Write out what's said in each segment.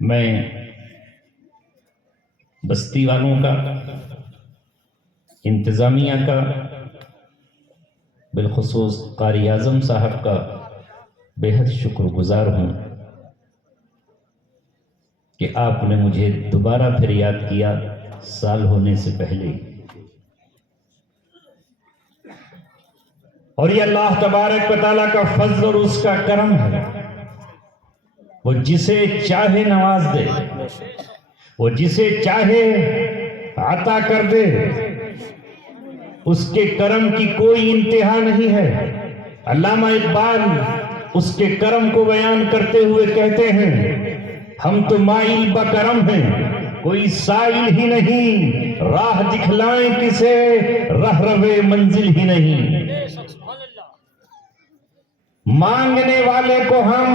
میں بستی والوں کا، انتظامیہ کا، بالخصوص قاری اعظم صاحب کا بے حد شکر گزار ہوں کہ آپ نے مجھے دوبارہ پھر یاد کیا سال ہونے سے پہلے. اور یہ اللہ تبارک و تعالیٰ کا فضل اور اس کا کرم ہے. وہ جسے چاہے نواز دے، وہ جسے چاہے عطا کر دے، اس کے کرم کی کوئی انتہا نہیں ہے. علامہ اقبال اس کے کرم کو بیان کرتے ہوئے کہتے ہیں، ہم تو مائل بکرم ہیں، کوئی سائل ہی نہیں، راہ دکھلائیں کسے، رہ روے منزل ہی نہیں. مانگنے والے کو ہم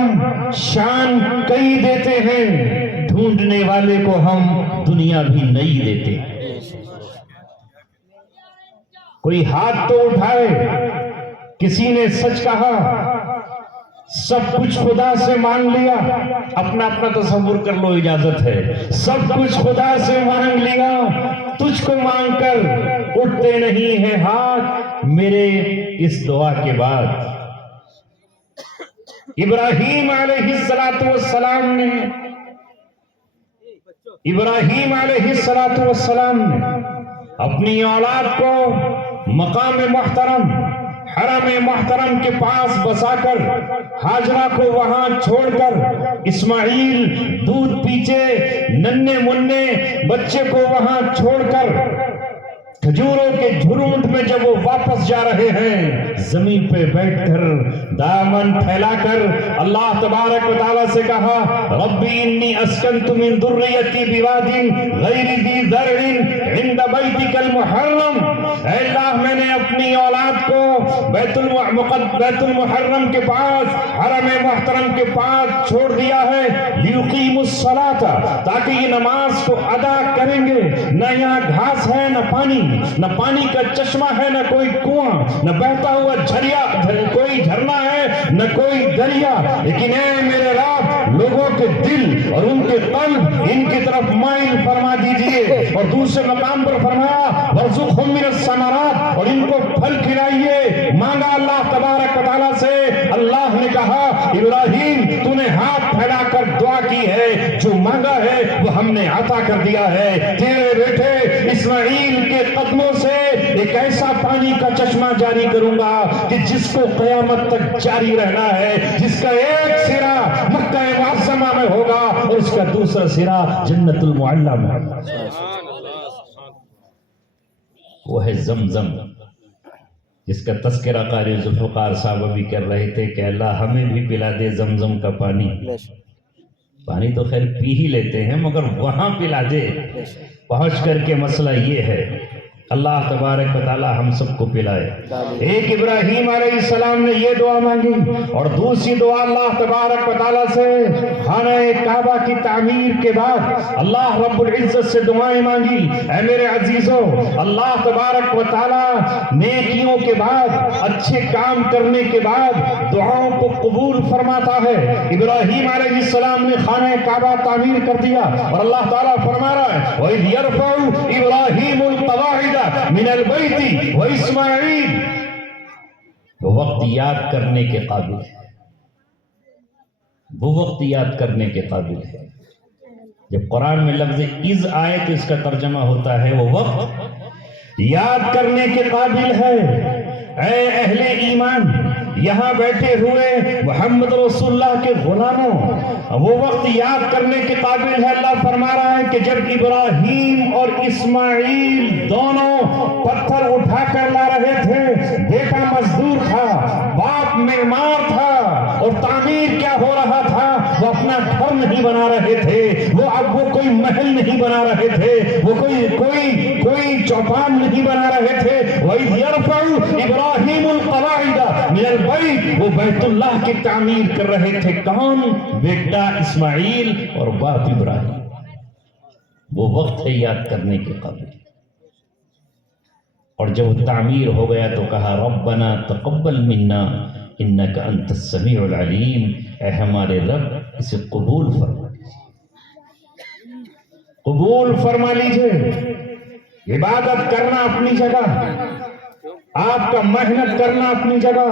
شان کئی دیتے ہیں، ڈھونڈنے والے کو ہم دنیا بھی نہیں دیتے. کوئی ہاتھ تو اٹھائے، کسی نے سچ کہا، سب کچھ خدا سے مانگ لیا. اپنا اپنا تصور کر لو، اجازت ہے. سب کچھ خدا سے مانگ لیا، تجھ کو مانگ کر اٹھتے نہیں ہیں ہاتھ میرے اس دعا کے بعد. ابراہیم علیہ السلام نے اپنی اولاد کو مقام محترم حرم محترم کے پاس بسا کر، ہاجرہ کو وہاں چھوڑ کر، اسماعیل دودھ پیچے ننھے منھے بچے کو وہاں چھوڑ کر، کھجوروں کے جھرمٹ میں جب وہ واپس جا رہے ہیں، زمین پہ بیٹھ کر دامن پھیلا کر اللہ تبارک و تعالیٰ سے کہا، ربی انی اسکنت من ذریتی بواد غیر ذی زرع عند بیتک المحرم. اے اللہ، میں نے اپنی اولاد کو بیت المحرم کے پاس، حرم محترم کے پاس چھوڑ دیا ہے، لیقیموا الصلاۃ، تاکہ یہ نماز کو ادا کریں گے. نہ یہاں گھاس ہے، نہ پانی کا چشمہ ہے، نہ کوئی کنواں، نہ بہتا ہوا کوئی جھرنا ہے، نہ کوئی دریا. لیکن اے میرے رب، لوگوں کے دل اور ان کے قلب ان کی طرف مائل فرما دیجئے. اور دوسرے مقام پر فرمایا، وارزقہم من الثمرات، اور ان کو پھل کھلائیے. مانگا اللہ تبارک و تعالیٰ سے. اللہ نے کہا، ابراہیم تو نے ہاتھ پھیلا کر دعا کی ہے، جو مانگا ہے وہ ہم نے عطا کر دیا ہے. تیرے بیٹے اسماعیل کے قدموں سے ایک ایسا پانی کا چشمہ جاری کروں گا کہ جس کو قیامت تک جاری رہنا ہے، جس کا ایک سرا مکہ معظمہ میں ہوگا اور اس کا دوسرا سرا جنت المعلی میں. وہ ہے زمزم، جس کا تذکرہ قاری ذوالفقار صاحب بھی کر رہے تھے کہ اللہ ہمیں بھی پلا دے زمزم کا پانی. پانی تو خیر پی ہی لیتے ہیں، مگر وہاں پلا دے پہنچ کر کے. مسئلہ یہ ہے، اللہ تبارک و تعالی ہم سب کو پلائے. ایک ابراہیم علیہ السلام نے یہ دعا مانگی، اور دوسری دعا اللہ تبارک و تعالی سے خانہ کعبہ کی تعمیر کے بعد اللہ رب العزت سے دعائیں مانگی. اے میرے عزیزوں، اللہ تبارک و تعالی نیکیوں کے بعد، اچھے کام کرنے کے بعد دعاؤں کو قبول فرماتا ہے. ابراہیم علیہ السلام نے خانہ کعبہ تعمیر کر دیا، اور اللہ تعالیٰ فرما رہا ہے، وَإِذْ يَرْفَعُ إِبْرَاهِيمُ الْقَوَاعِدَ مِنَ الْبَيْتِ وَإِسْمَاعِيلُ. وہ وقت یاد کرنے کے قابل ہے، وہ وقت یاد کرنے کے قابل ہے. جب قرآن میں لفظ اذ آئے تو اس کا ترجمہ ہوتا ہے وہ وقت یاد کرنے کے قابل ہے. اے اہل ایمان، یہاں بیٹھے ہوئے محمد رسول اللہ کے غلاموں، وہ وقت یاد کرنے کے قابل ہے. اللہ فرما رہا ہے کہ جب ابراہیم اور اسماعیل دونوں پتھر اٹھا کر لا رہے تھے، بیٹا مزدور تھا، باپ معمار تھا، اور تعمیر کیا ہو رہا تھا، وہ اپنا گھر نہیں بنا رہے تھے، وہ کوئی محل نہیں بنا رہے تھے، وہ کوئی چوپان نہیں بنا رہے تھے. وَإِذْ يَرْفَعُ إِبْرَاهِيمُ الْقَوَاعِدَ مِنَ الْبَيْتِ، وہ بیت اللہ کی تعمیر کر رہے تھے. کون؟ بیٹا اسماعیل اور باپ ابراہیم. وہ وقت ہے یاد کرنے کے قابل. اور جب تعمیر ہو گیا تو کہا، ربنا تقبل منا انک انت السمیع العلیم. اے ہمارے رب، اسے قبول فرما. قبول فرما لیجئے. عبادت کرنا اپنی جگہ، آپ کا محنت کرنا اپنی جگہ،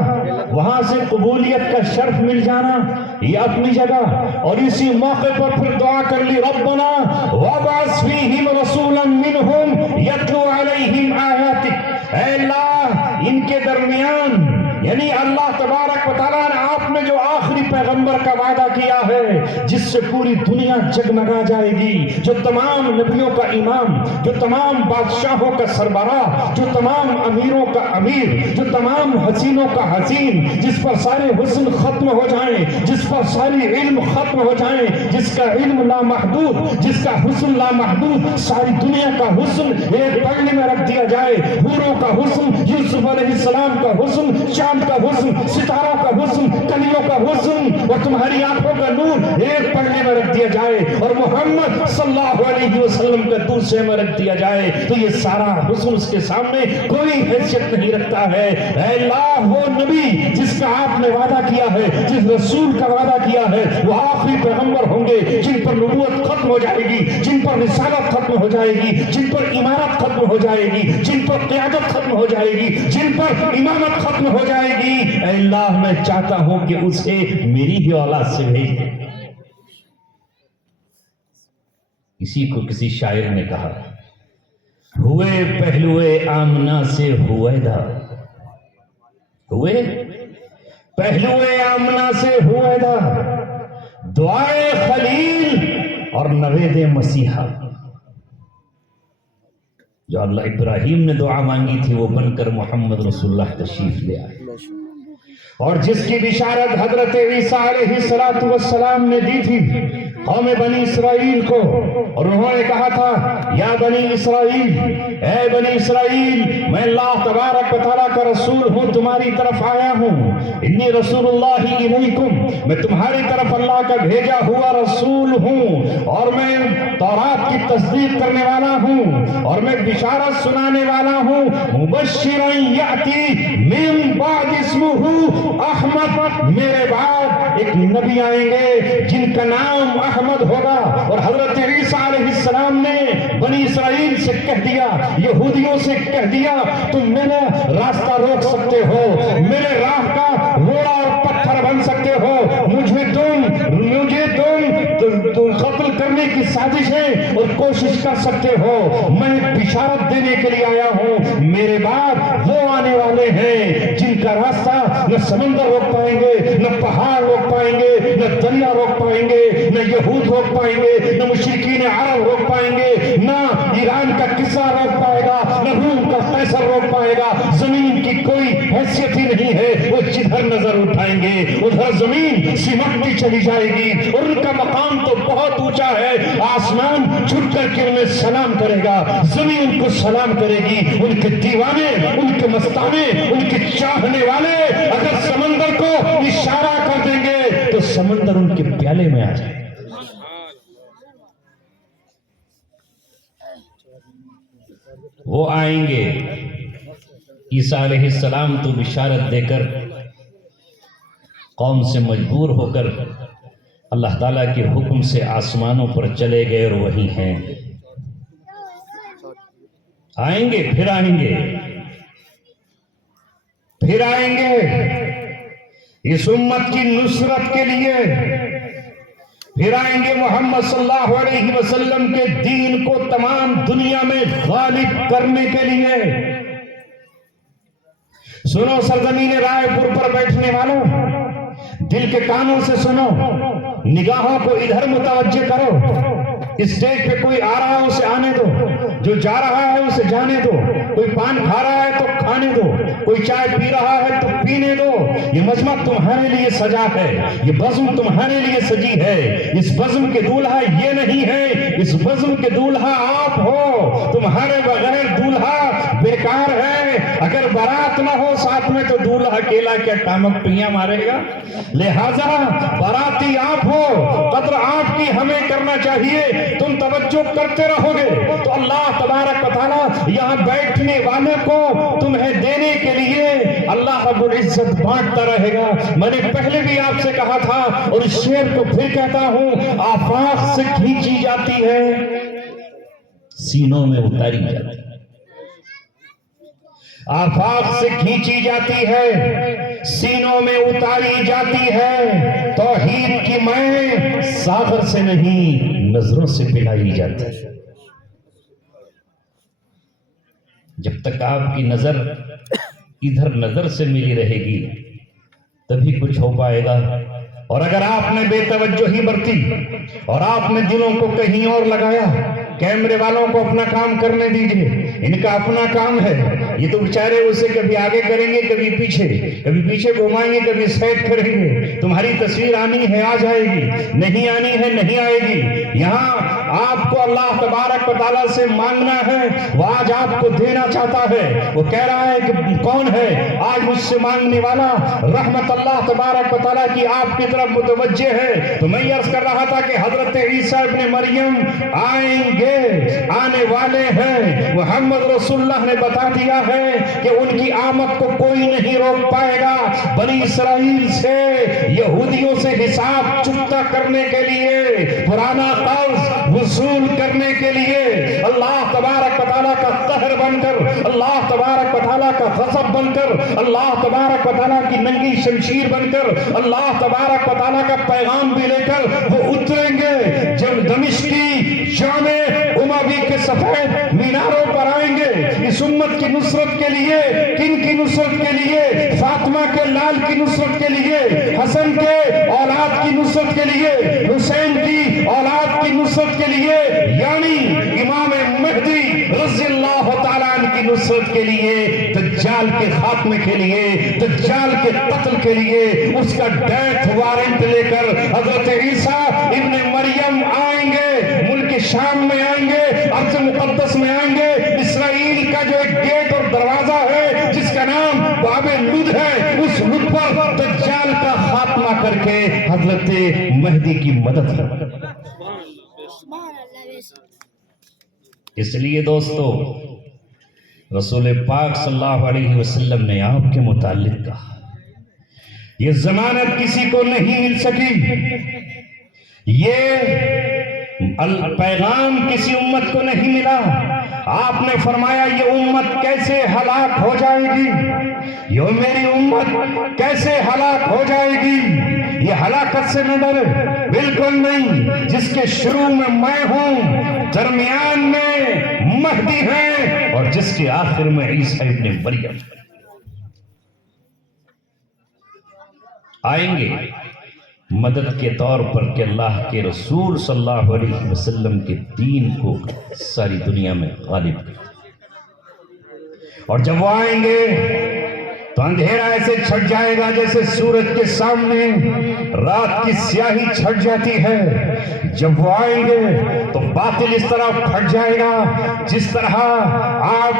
وہاں سے قبولیت کا شرف مل جانا یہ اپنی جگہ. اور اسی موقع پر پھر دعا کر لی، ربنا وابعث فیہم رسولا منہم یتلو علیہم آیاتک. اے اللہ ان کے درمیان، یعنی اللہ تبارک و تعالیٰ نے آپ نے جو آخری پیغمبر کا وعدہ کیا ہے جس سے پوری دنیا جگمگا جائے گی، جو تمام نبیوں کا امام، جو تمام بادشاہوں کا سربراہ، جو تمام امیروں کا امیر، جو تمام حسینوں کا حسین، جس پر سارے حسن ختم ہو جائیں، جس پر ساری علم ختم ہو جائیں، جس کا علم لامحدود، جس کا حسن لامحدود، ساری دنیا کا حسن ایک پڑھنے میں رکھ دیا جائے. حوروں کا حسن، یوسف علیہ السلام کا حسن، چاند کا حسن، ستاروں کا حسن، کلیوں کا حسن اور تمہاری آنکھوں کا نور ایک پڑھنے میں رکھ دیا جائے اور محمد صلی اللہ علیہ وسلم کا دوسرے میں رکھ دیا جائے تو یہ سارا حسن اس کے سامنے کوئی حیثیت نہیں رکھتا ہے. اے اللہ وہ نبی جس کا آپ نے وعدہ کیا ہے، جس رسول کا وعدہ کیا ہے، وہ آخری پیغمبر ہوں گے جن پر نبوت ختم ہو جائے گی، جن پر رسالت ختم ہو جائے گی، جن پر امارت ختم ہو جائے گی، جن پر قیادت ختم ہو جائے گی، جن پر امامت ختم ہو جائے گی. اے اللہ میں چاہتا ہوں کہ اسے میری ہی اولاد سے بھیج دے. اسی کو کسی شاعر نے کہا، ہوئے پہلوئے آمنہ سے ہویدا، ہوئے پہلوئے آمنہ سے ہویدا، دعائے خلیل اور نوید مسیحا. جو اللہ ابراہیم نے دعا مانگی تھی وہ بن کر محمد رسول اللہ تشریف لے آئے، اور جس کی بشارت حضرت عیسیٰ علیہ السلام نے دی تھی قوم بنی اسرائیل کو، اور انہوں نے کہا تھا یا بنی اسرائیل، اے بنی اسرائیل میں اللہ تبارک و تعالیٰ کا رسول ہوں، تمہاری طرف آیا ہوں. انی رسول اللہ الیکم، میں تمہاری طرف اللہ کا بھیجا ہوا رسول ہوں، اور میں تورات کی تصدیق کرنے والا ہوں، اور میں بشارت سنانے والا ہوں. مبشرا یأتی من بعد اسمہ احمد، میرے بعد ایک نبی آئیں گے جن کا نام احمد ہوگا. اور حضرت عیسیٰ علیہ السلام نے بنی اسرائیل سے کہہ دیا، یہودیوں سے کہہ دیا، تم میرا راستہ روک سکتے ہو، میرے راہ کا روڑا اور پتھر بن سکتے ہو، مجھے تم قتل کرنے کی سازشیں اور کوشش کر سکتے ہو، میں بشارت دینے کے لیے آیا ہوں. میرے بعد وہ آنے والے ہیں جن کا راستہ نہ سمندر روک پائیں گے، نہ پہاڑ روک پائیں گے، نہ دریا روک پائیں گے، نہ یہود روک پائیں گے، نہ مشرکین عرب روک پائیں گے، نہ ایران کا قصہ روک پائے گا، نہ روم کا قیصر روک پائے گا. زمین کی کوئی حیثیت ہی نہیں ہے، وہ جدھر نظر اٹھائیں گے ادھر زمین سمٹتی چلی جائے گی. اور ان کا مقام تو بہت اونچا ہے، آسمان جھک کر کے انہیں سلام کرے گا، زمین ان کو سلام کرے گی. ان کے دیوانے، ان کے مستانے، ان کے چاہنے والے اگر سمندر کو اشارہ کر دیں گے تو سمندر ان کے پیالے میں آ جائے. وہ آئیں گے عیسیٰ علیہ السلام تو بشارت دے کر قوم سے مجبور ہو کر اللہ تعالیٰ کے حکم سے آسمانوں پر چلے گئے اور وہی ہیں. آئیں گے، پھر آئیں گے، پھر آئیں گے اس امت کی نصرت کے لیے، پھر آئیں گے محمد صلی اللہ علیہ وسلم کے دین کو تمام دنیا میں غالب کرنے کے لیے. سنو سرزمین رائے پور پر بیٹھنے والوں، دل کے کانوں سے سنو، نگاہوں کو ادھر متوجہ کرو. اسٹیج پہ کوئی آ رہا ہے اسے آنے دو، جو جا رہا ہے اسے جانے دو، کوئی پان کھا رہا ہے تو کھانے دو، کوئی چائے پی رہا ہے تو پینے دو. یہ مجمع تمہارے لیے سجا ہے، یہ بزم تمہارے لیے سجی ہے. اس بزم کے دولہا یہ نہیں ہے، اس بزم کے دولہا آپ ہو. تمہارے بغیر دولہا بیکار ہے. اگر بارات نہ ہو ساتھ میں تو دولہا اکیلا کیا ٹامک پیا مارے گا. لہذا باراتی آپ ہو، قدر آپ کی ہمیں کرنا چاہیے. تم توجہ کرتے رہو گے تو اللہ تبارک و تعالیٰ یہاں بیٹھنے والے کو تمہیں دینے کے لیے اللہ رب العزت بانٹتا رہے گا. میں نے پہلے بھی آپ سے کہا تھا اور اس شعر کو پھر کہتا ہوں، آفاق سے کھینچی جاتی ہے سینوں میں اتاری جاتی ہے، آفاق سے کھینچی جاتی ہے، سینوں میں اتاری جاتی ہے۔ توحید کی ماء ساغر سے نہیں نظروں سے پلائی جاتی ہے۔ جب تک آپ کی نظر ادھر نظر سے ملی رہے گی تبھی کچھ ہو پائے گا، اور اگر آپ نے بے توجہی برتی اور آپ نے دلوں کو کہیں اور لگایا، کیمرے والوں کو اپنا کام کرنے دیجئے، ان کا اپنا کام ہے، یہ تو بیچارے اسے کبھی آگے کریں گے کبھی پیچھے گھمائیں گے کبھی سیٹ کریں گے۔ تمہاری تصویر آنی ہے آ جائے گی، نہیں آنی ہے نہیں آئے گی۔ یہاں آپ کو اللہ تبارک و تعالیٰ سے مانگنا ہے، وہ آج آپ کو دینا چاہتا ہے۔ وہ کہہ رہا ہے کہ کون ہے آج مجھ سے مانگنے والا؟ رحمت اللہ تبارک و تعالیٰ کی آپ کی طرف متوجہ ہے۔ تو میں عرض کر رہا تھا کہ حضرت عیسیٰ ابن مریم آئیں گے، آنے والے ہیں۔ محمد رسول اللہ نے بتا دیا ہے کہ ان کی آمد کو کوئی نہیں روک پائے گا۔ بنی اسرائیل سے، یہودیوں سے حساب چکتا کرنے کے لیے، پرانا قرض وصول کرنے کے لیے اللہ تبارک و تعالیٰ کا قہر بن کر، اللہ تبارک و تعالیٰ کا غضب بن کر، اللہ تبارک و تعالیٰ کی ننگی شمشیر بن کر، اللہ تبارک و تعالیٰ کا پیغام بھی لے کر وہ اتریں گے۔ جب دمشقی جامع اموی کے سفید میناروں پر آئیں گے، اس امت کی نصرت کے لیے، کن کی نصرت کے لیے؟ فاطمہ کے لال کی نصرت کے لیے، حسن کے اولاد کی نصرت کے لیے، حسین کی اولاد کی نصرت کے لیے، یعنی امام مہدی رضی اللہ تعالیٰ عنہ کی نصرت کے لیے، دجال کے خاتمے کے لیے، دجال کے قتل کے لیے، اس کا ڈیتھ وارنٹ لے کر حضرت عیسیٰ ابن مریم آئیں گے۔ ملک شام میں آئیں گے، ارض مقدس میں آئیں گے۔ اسرائیل کا جو ایک گیٹ اور دروازہ ہے جس کا نام باب لد ہے، اس لد پر دجال کا خاتمہ کر کے حضرت مہدی کی مدد کریں۔ اس لیے دوستو، رسول پاک صلی اللہ علیہ وسلم نے آپ کے متعلق کہا، یہ ضمانت کسی کو نہیں مل سکی، یہ پیغام کسی امت کو نہیں ملا۔ آپ نے فرمایا یہ امت کیسے ہلاک ہو جائے گی، یہ میری امت کیسے ہلاک ہو جائے گی؟ یہ ہلاکت سے نہ ڈرے، بالکل نہیں۔ جس کے شروع میں ہوں، درمیان میں مہدی ہے، اور جس کے آخر میں عیسیٰ ابن مریم آئیں گے مدد کے طور پر کہ اللہ کے رسول صلی اللہ علیہ وسلم کے دین کو ساری دنیا میں غالب کریں۔ اور جب وہ آئیں گے تو اندھیرا ایسے چھٹ جائے گا جیسے سورج کے سامنے رات کی سیاہی چھٹ جاتی ہے۔ جب وہ آئیں گے تو باطل اس طرح پھٹ جائے گا جس طرح آپ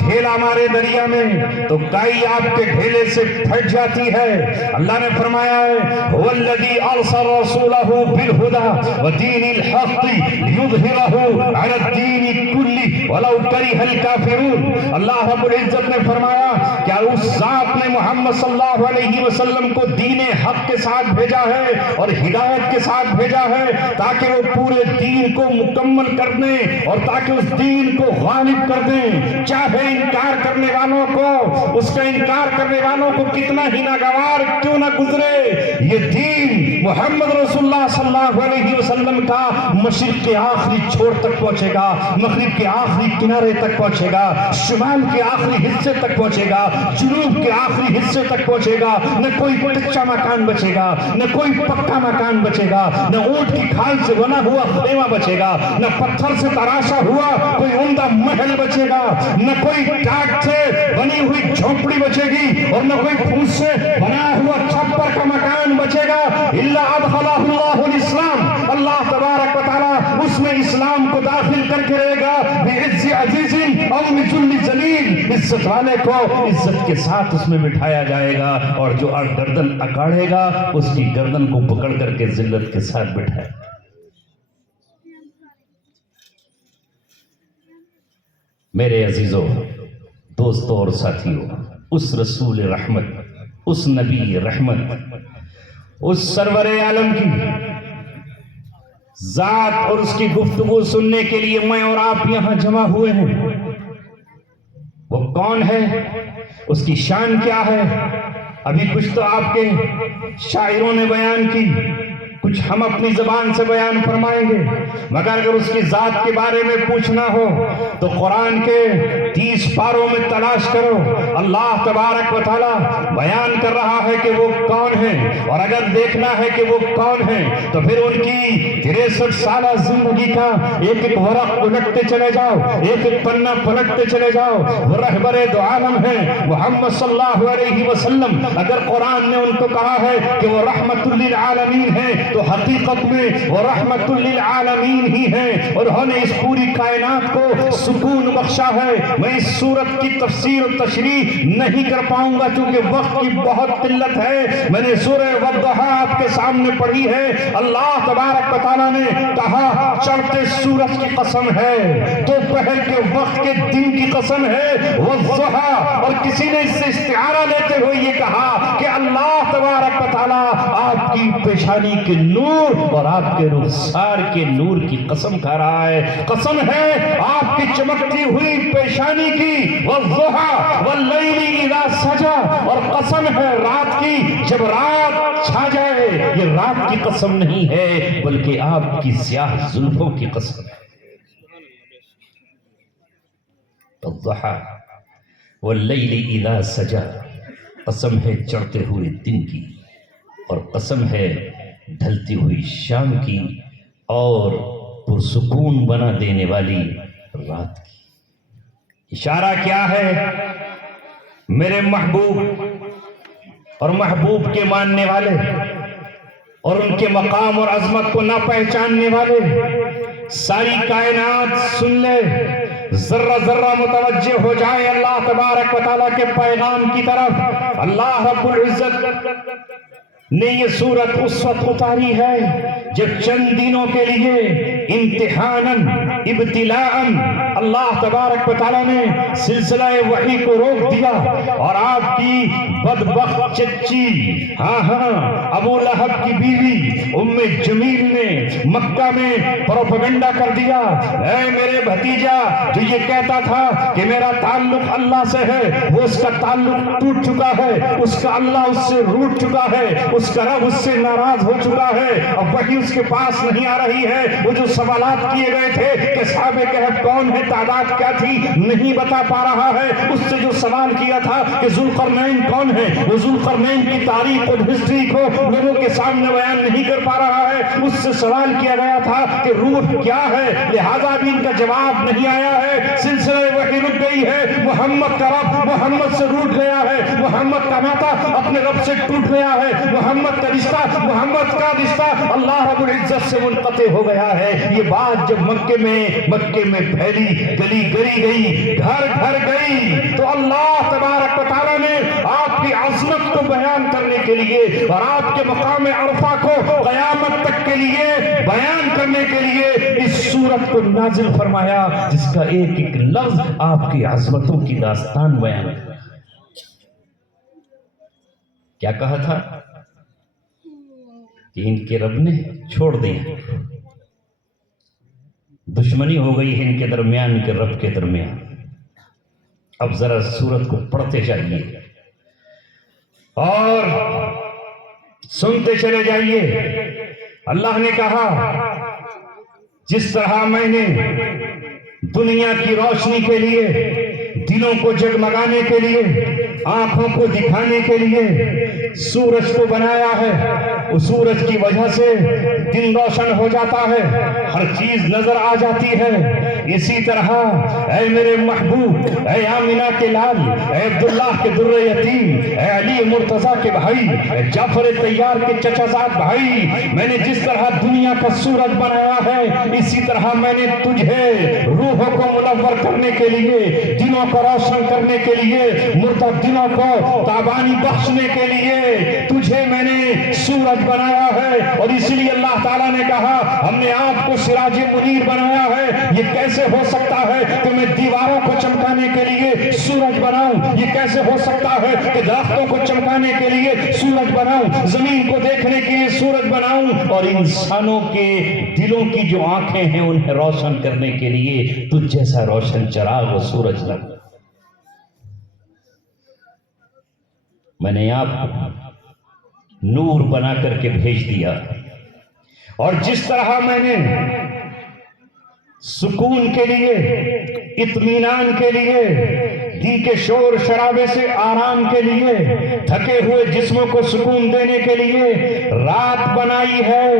ڈھیلا مارے دریا میں تو کائی آپ کے ڈھیلے سے پھٹ جاتی ہے۔ اللہ نے فرمایا ہے هو الذی ارسل رسولہ بالہدی ودین الحق لیظہرہ علی الدین کلہ ولو کرہ الکافرون۔ اللہ رب العزت نے فرمایا کیا اس ذات نے محمد صلی اللہ علیہ وسلم کو دین حق کے ساتھ بھیجا ہے اور ہدایت کے ساتھ بھیجا ہے تاکہ وہ پورے دین کو مکمل کر دیں اور تاکہ اس دین کو غالب کر دیں، چاہے انکار کرنے والوں کو، اس کا انکار کرنے والوں کو کتنا ہی ناگوار کیوں نہ گزرے، یہ دین محمد رسول اللہ صلی اللہ علیہ وسلم کا مشرق کے آخری چھوڑ تک پہنچے گا، مغرب کے آخری کنارے تک پہنچے گا، شمال کے آخری حصے تک پہنچے گا، جنوب کے آخری حصے تک پہنچے گا۔ نہ کوئی کچا مکان بچے گا، نہ کوئی پکا مکان بچے گا، نہ اونٹ کی کھال سے بنا ہوا خیمہ بچے گا، نہ پتھر سے تراشا ہوا کوئی عمدہ محل بچے گا، نہ کوئی ٹاٹ سے بنی ہوئی جھونپڑی بچے گی، اور نہ کوئی پھوس سے بنا ہوا چھپر کا مکان بچے گا۔ الا ادخلہ اللہ الاسلام، اللہ تبارک و تعالی اس میں اسلام کو داخل کر کے رہے گا، بعز عزیز او بذل ذلیل، عزت والے کو عزت کے ساتھ اس میں بٹھایا جائے گا، اور جو گردن اکاڑے گا اس کی گردن کو پکڑ کر کے ذلت کے ساتھ بٹھائے گا۔ میرے عزیزوں، دوستوں اور ساتھیوں، اس رسول رحمت، اس نبی رحمت، اس سرور عالم کی ذات اور اس کی گفتگو سننے کے لیے میں اور آپ یہاں جمع ہوئے ہیں۔ وہ کون ہے؟ اس کی شان کیا ہے؟ ابھی کچھ تو آپ کے شاعروں نے بیان کی، کچھ ہم اپنی زبان سے بیان فرمائیں گے، مگر اگر اس کی ذات کے بارے میں پوچھنا ہو تو قرآن کے 30 پاروں میں تلاش کرو۔ اللہ تبارک و تعالی بیان کر رہا ہے کہ وہ کون ہیں، اور اگر دیکھنا ہے کہ وہ کون ہیں تو پھر ان کی 63 سالہ زندگی کا ایک ایک ورق پلٹتے چلے جاؤ، ایک ایک پنہ پلٹتے چلے جاؤ۔ وہ رہبر دو عالم ہیں محمد صلی اللہ علیہ وسلم۔ اگر قرآن نے ان کو کہا ہے کہ وہ رحمت للعالمین ہیں تو حقیقت میں وہ رحمت للعالمین ہی ہیں، اور انہوں نے اس پوری کائنات کو سکون بخشا ہے۔ میں اس سورت کی تفسیر و تشریح نہیں کر پاؤں گا چونکہ وقت کی بہت قلت ہے۔ میں نے سورہ والضحیٰ آپ کے سامنے پڑھی ہے۔ اللہ تبارک و تعالیٰ نے کہا چڑھتے سورج کی قسم ہے، دوپہر کے وقت کے دن کی قسم ہے، والضحیٰ، اور کسی نے اس سے استعارہ لیتے ہوئے یہ کہا کہ اللہ تبارک و تعالیٰ آپ کی پیشانی کے نور اور آپ کے رخسار کے نور کی قسم کھا رہا ہے۔ قسم ہے آپ کی چمکتی ہوئی پیشانی کی، والضحیٰ واللیل اذا سجا، اور قسم ہے رات کی جب رات چھا جائے۔ یہ رات کی قسم نہیں ہے بلکہ آپ کی سیاہ زلفوں کی قسم ہے۔ والضحیٰ واللیل اذا سجا، قسم ہے چڑھتے ہوئے دن کی، اور قسم ہے ڈھلتی ہوئی شام کی، اور پرسکون بنا دینے والی رات کی۔ اشارہ کیا ہے؟ میرے محبوب اور محبوب کے ماننے والے اور ان کے مقام اور عظمت کو نہ پہچاننے والے، ساری کائنات سن لے، ذرہ ذرہ متوجہ ہو جائے اللہ تبارک و تعالیٰ کے پیغام کی طرف۔ اللہ رب العزت نے یہ سورت اس وقت اتاری ہے جب چند دنوں کے لیے امتحاناً ابتلاءً اللہ تبارک و تعالیٰ نے سلسلہ وحی کو روک دیا، اور آپ کی بدبخت چچی ابو لہب کی بیوی ام جمیل نے مکہ میں پروپیگنڈا کر دیا، اے میرے بھتیجا جو یہ کہتا تھا کہ میرا تعلق اللہ سے ہے، وہ اس کا تعلق ٹوٹ چکا ہے، اس کا اللہ اس سے روٹ چکا ہے، اس کا رب اس سے ناراض ہو چکا ہے، اب وحی اس کے پاس نہیں آ رہی ہے۔ وہ جو سوالات کیے گئے تھے کہ اصحاب کہف کون ہے، تعداد کیا تھی، نہیں بتا پا رہا ہے۔ اس سے جو سوال کیا تھا کہ ذوالقرنین کون ہے، وہ ذوالقرنین کی تاریخ اور ہسٹری کو لوگوں کے سامنے بیان نہیں کر پا رہا ہے۔ اس سے سوال کیا گیا تھا کہ روح کیا ہے، لہذا بھی ان کا جواب نہیں آیا ہے۔ سلسلہ وحی رک گئی ہے، محمد کا رب محمد سے روٹ گیا ہے، محمد کا ناطہ اپنے رب سے ٹوٹ گیا ہے، محمد کا رشتہ محمد کا رشتہ اللہ رب العزت سے منقطع ہو گیا ہے۔ یہ بات جب مکے میں پھیلی، گلی گلی گئی، گھر گھر گئی، تو اللہ تبارک و تعالیٰ نے آپ کی عظمت کو بیان کرنے کے لیے اور آپ کے مقام عرفہ کو قیامت تک کے لیے بیان کرنے کے لیے اس سورت کو نازل فرمایا، جس کا ایک ایک لفظ آپ کی عظمتوں کی داستان بیان ہے۔ کیا کہا تھا کہ ان کے رب نے چھوڑ دیا، دشمنی ہو گئی ہے ان کے درمیان، ان کے رب کے درمیان۔ اب ذرا سورت کو پڑھتے جائیے اور سنتے چلے جائیے۔ اللہ نے کہا جس طرح میں نے دنیا کی روشنی کے لیے، دلوں کو جگمگانے کے لیے، آنکھوں کو دکھانے کے لیے سورج کو بنایا ہے، اس سورج کی وجہ سے دن روشن ہو جاتا ہے، ہر چیز نظر آ جاتی ہے۔ اسی طرح اے میرے محبوب، اے آمینہ کے لال، اے عبداللہ کے در یتیم، اے علی مرتضیٰ کے بھائی، اے جعفر طیار کے چچا زاد بھائی، میں نے جس طرح دنیا کا سورج بنایا ہے، اسی طرح میں نے تجھے روحوں کو منور کرنے کے لیے، دنوں کو روشن کرنے کے لیے، مردہ دنوں کو تابانی بخشنے کے لیے لیے تجھے میں نے سورج بنایا ہے، اور اسی لیے اللہ تعالیٰ نے کہا ہم نے آپ کو سراج منیر بنایا ہے۔ یہ کیسے ہو سکتا ہے کہ میں دیواروں کو چمکانے کے لیے سورج بناؤں؟ یہ کیسے ہو سکتا ہے کہ درختوں کو چمکانے کے لیے سورج بناؤں، زمین کو دیکھنے کے لیے سورج بناؤں، اور انسانوں کے دلوں کی جو آنکھیں ہیں انہیں روشن کرنے کے لیے تجھ جیسا روشن چراغ وہ سورج لگا۔ میں نے آپ کو نور بنا کر کے بھیج دیا، اور جس طرح میں نے سکون کے لیے، اطمینان کے لیے، دل کے شور شرابے سے آرام کے لیے، تھکے ہوئے جسموں کو سکون دینے کے لیے رات بنائی ہے،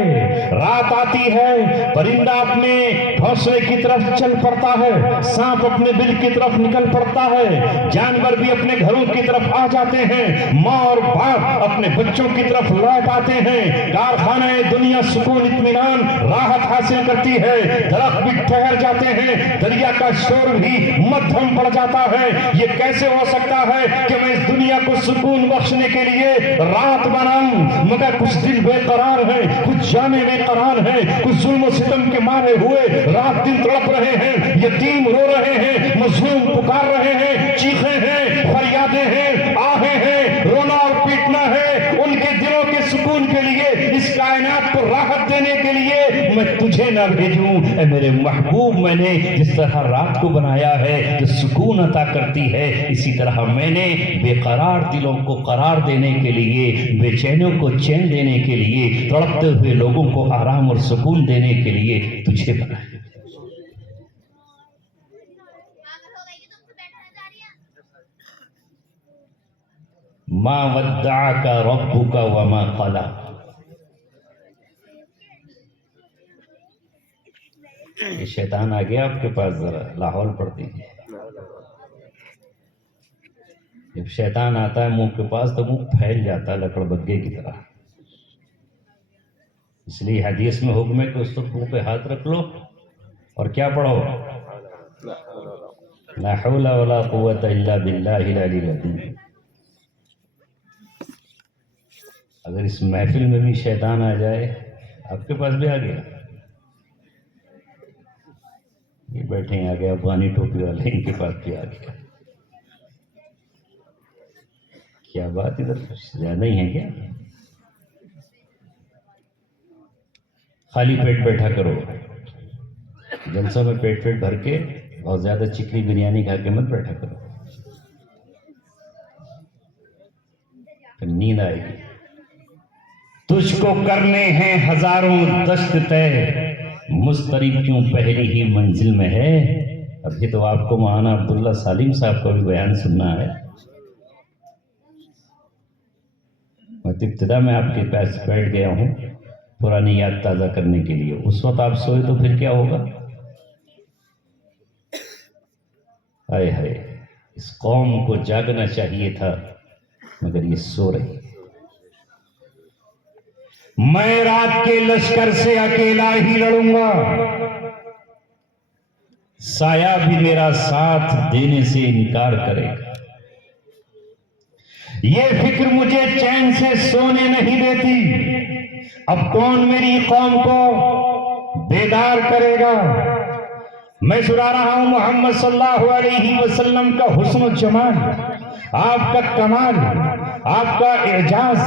رات آتی ہے، پرندہ اپنے گھونسلے کی طرف چل پڑتا ہے، سانپ اپنے بل کی طرف نکل پڑتا ہے، جانور بھی اپنے گھروں کی طرف آ جاتے ہیں، ماں اور باپ اپنے بچوں کی طرف لوٹ آتے ہیں، کارخانہ دنیا سکون اطمینان راحت حاصل کرتی ہے، درخت بھی ٹھہر جاتے ہیں، دریا کا شور بھی مدھم پڑ جاتا ہے۔ یہ کیسے ہو سکتا ہے کہ میں اس دنیا کو سکون بخشنے کے لیے رات بناؤں، مگر کچھ دل بے قرار ہیں، کچھ جانیں بے قرار ہیں، کچھ ظلم و ستم کے مارے ہوئے رات دن تڑپ رہے ہیں، یتیم رو رہے ہیں، مظلوم پکار رہے ہیں، چیخیں ہیں، فریادیں ہیں، آہیں ہیں، رونا اور پیٹنا ہے۔ ان کے دلوں کے سکون کے لیے، اس کائنات کو راحت دینے کے لیے میں تجھے نہ بھیجوں اے میرے محبوب؟ میں نے جس طرح رات کو بنایا ہے جو سکون عطا کرتی ہے، اسی طرح میں نے بے قرار دلوں کو قرار دینے کے لیے، بے چینوں کو چین دینے کے لیے، تڑپتے ہوئے لوگوں کو آرام اور سکون دینے کے لیے تجھے بنایا۔ ما ودعک ربک وما قلی۔ یہ شیطان آ گیا آپ کے پاس، ذرا لاہور پڑھ دیجیے۔ جب شیطان آتا ہے منہ کے پاس تو منہ پھیل جاتا ہے لکڑ بگے کی طرح، اس لیے حدیث میں حکم ہے کہ اس وقت منہ پہ ہاتھ رکھ لو اور کیا پڑھو؟ لا حول ولا قوت الا باللہ العلی العظیم۔ اگر اس محفل میں بھی شیطان آ جائے، آپ کے پاس بھی آ گیا، یہ بیٹھے ہیں آگے افغانی ٹوپی والے، ان کے پاس بھی آ گیا، کیا بات ادھر زیادہ ہی ہے کیا؟ خالی پیٹ بیٹھا کرو، جلسوں میں پیٹ پیٹ بھر کے بہت زیادہ چکنی بریانی کھا کے مت بیٹھا کرو، پھر نیند آئے گی۔ تجھ کو کرنے ہیں ہزاروں دشت طے، مضطرب کیوں پہلی ہی منزل میں ہے۔ ابھی تو آپ کو مولانا عبداللہ سالم صاحب کا بھی بیان سننا ہے۔ میں ابتدا میں آپ کے پاس بیٹھ گیا ہوں پرانی یاد تازہ کرنے کے لیے، اس وقت آپ سوئے تو پھر کیا ہوگا؟ ہائے ہائے، اس قوم کو جاگنا چاہیے تھا مگر یہ سو رہی۔ میں رات کے لشکر سے اکیلا ہی لڑوں گا، سایہ بھی میرا ساتھ دینے سے انکار کرے گا۔ یہ فکر مجھے چین سے سونے نہیں دیتی، اب کون میری قوم کو بیدار کرے گا؟ میں سنا رہا ہوں محمد صلی اللہ علیہ وسلم کا حسن و جمال، آپ کا کمال، آپ کا اعجاز،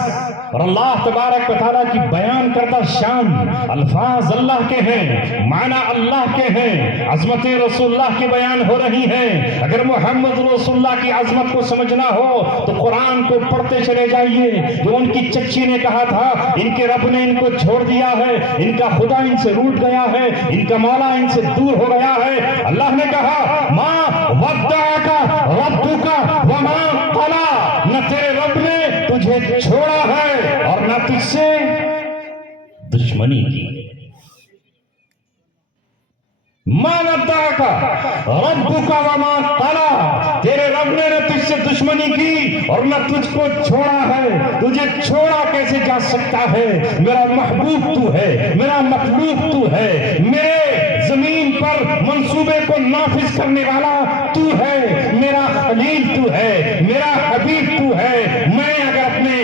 اور اللہ تبارک و تعالیٰ کی بیان کردہ شان۔ الفاظ اللہ کے ہیں، معنی اللہ کے ہیں، عظمت رسول اللہ کی بیان ہو رہی ہیں۔ اگر محمد رسول اللہ کی عظمت کو سمجھنا ہو تو قرآن کو پڑھتے چلے جائیے۔ جو ان کی چچی نے کہا تھا ان کے رب نے ان کو چھوڑ دیا ہے، ان کا خدا ان سے روٹ گیا ہے، ان کا مولا ان سے دور ہو گیا ہے، اللہ نے کہا ما ودعک ربک وما قلی، نہ تیرے رب نے تجھے چھوڑا ہے اور نہ تجھ سے دشمنی کی۔ ما ودعک ربک وما قلی، تیرے رب نے نہ تجھ سے دشمنی کی اور نہ تجھ کو چھوڑا ہے۔ تجھے چھوڑا کیسے جا سکتا ہے؟ میرا محبوب تو ہے، میرا مطلوب تو ہے، میرے زمین پر منصوبے کو نافذ کرنے والا تو ہے، میرا خلیل تو ہے، میرا حبیب تو ہے۔ میں اگر اپنے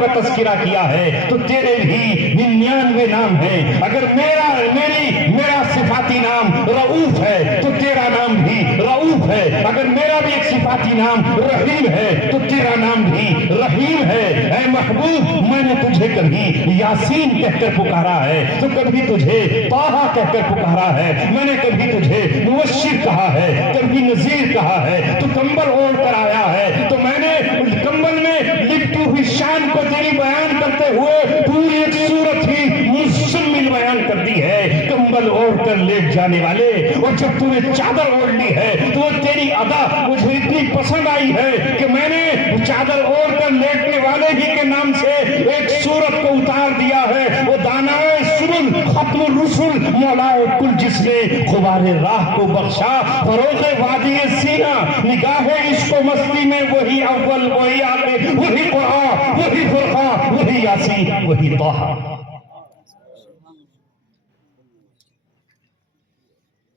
کا تذکرہ کیا ہے تو تیرے بھی 99 نام ہیں. اگر میرا صفاتی نام رؤوف ہے تو تیرا نام بھی رؤوف ہے. اگر میرا بھی ایک صفاتی نام رحیم ہے تو تیرا نام بھی رحیم ہے. اے محبوب، میں نے تجھے کبھی یاسین کہہ کر پکارا ہے تو کبھی تجھے طٰہٰ کہہ کر پکارا ہے. میں نے کبھی تجھے مبشر کہا ہے، کبھی نذیر کہا ہے. تو کمبل اوڑھ کر آیا ہے تو میں نے کمبل میں لپٹی ہوئی شان کو تیری بیان کرتے ہوئے پوری ایک صورت ہی مزمل بیان کر دی ہے. کمبل اوڑھ کر لیٹ جانے والے، اور جب تم نے چادر اوڑھ لی ہے تو وہ تیری ادا مجھے اتنی پسند آئی ہے کہ میں نے چادر اوڑھ کر لیٹنے والے ہی کے نام سے ایک صورت کو اتار دیا ہے. وہ دانائے سبل ختم الرسل مولائے کل، جس نے غبار راہ کو بخشا فروغ وادی سینہ نگاہ عشق و مستی میں وہی اول وہی آخر وہی قرآن وہی فرقان وہی یاسین وہی طٰہٰ.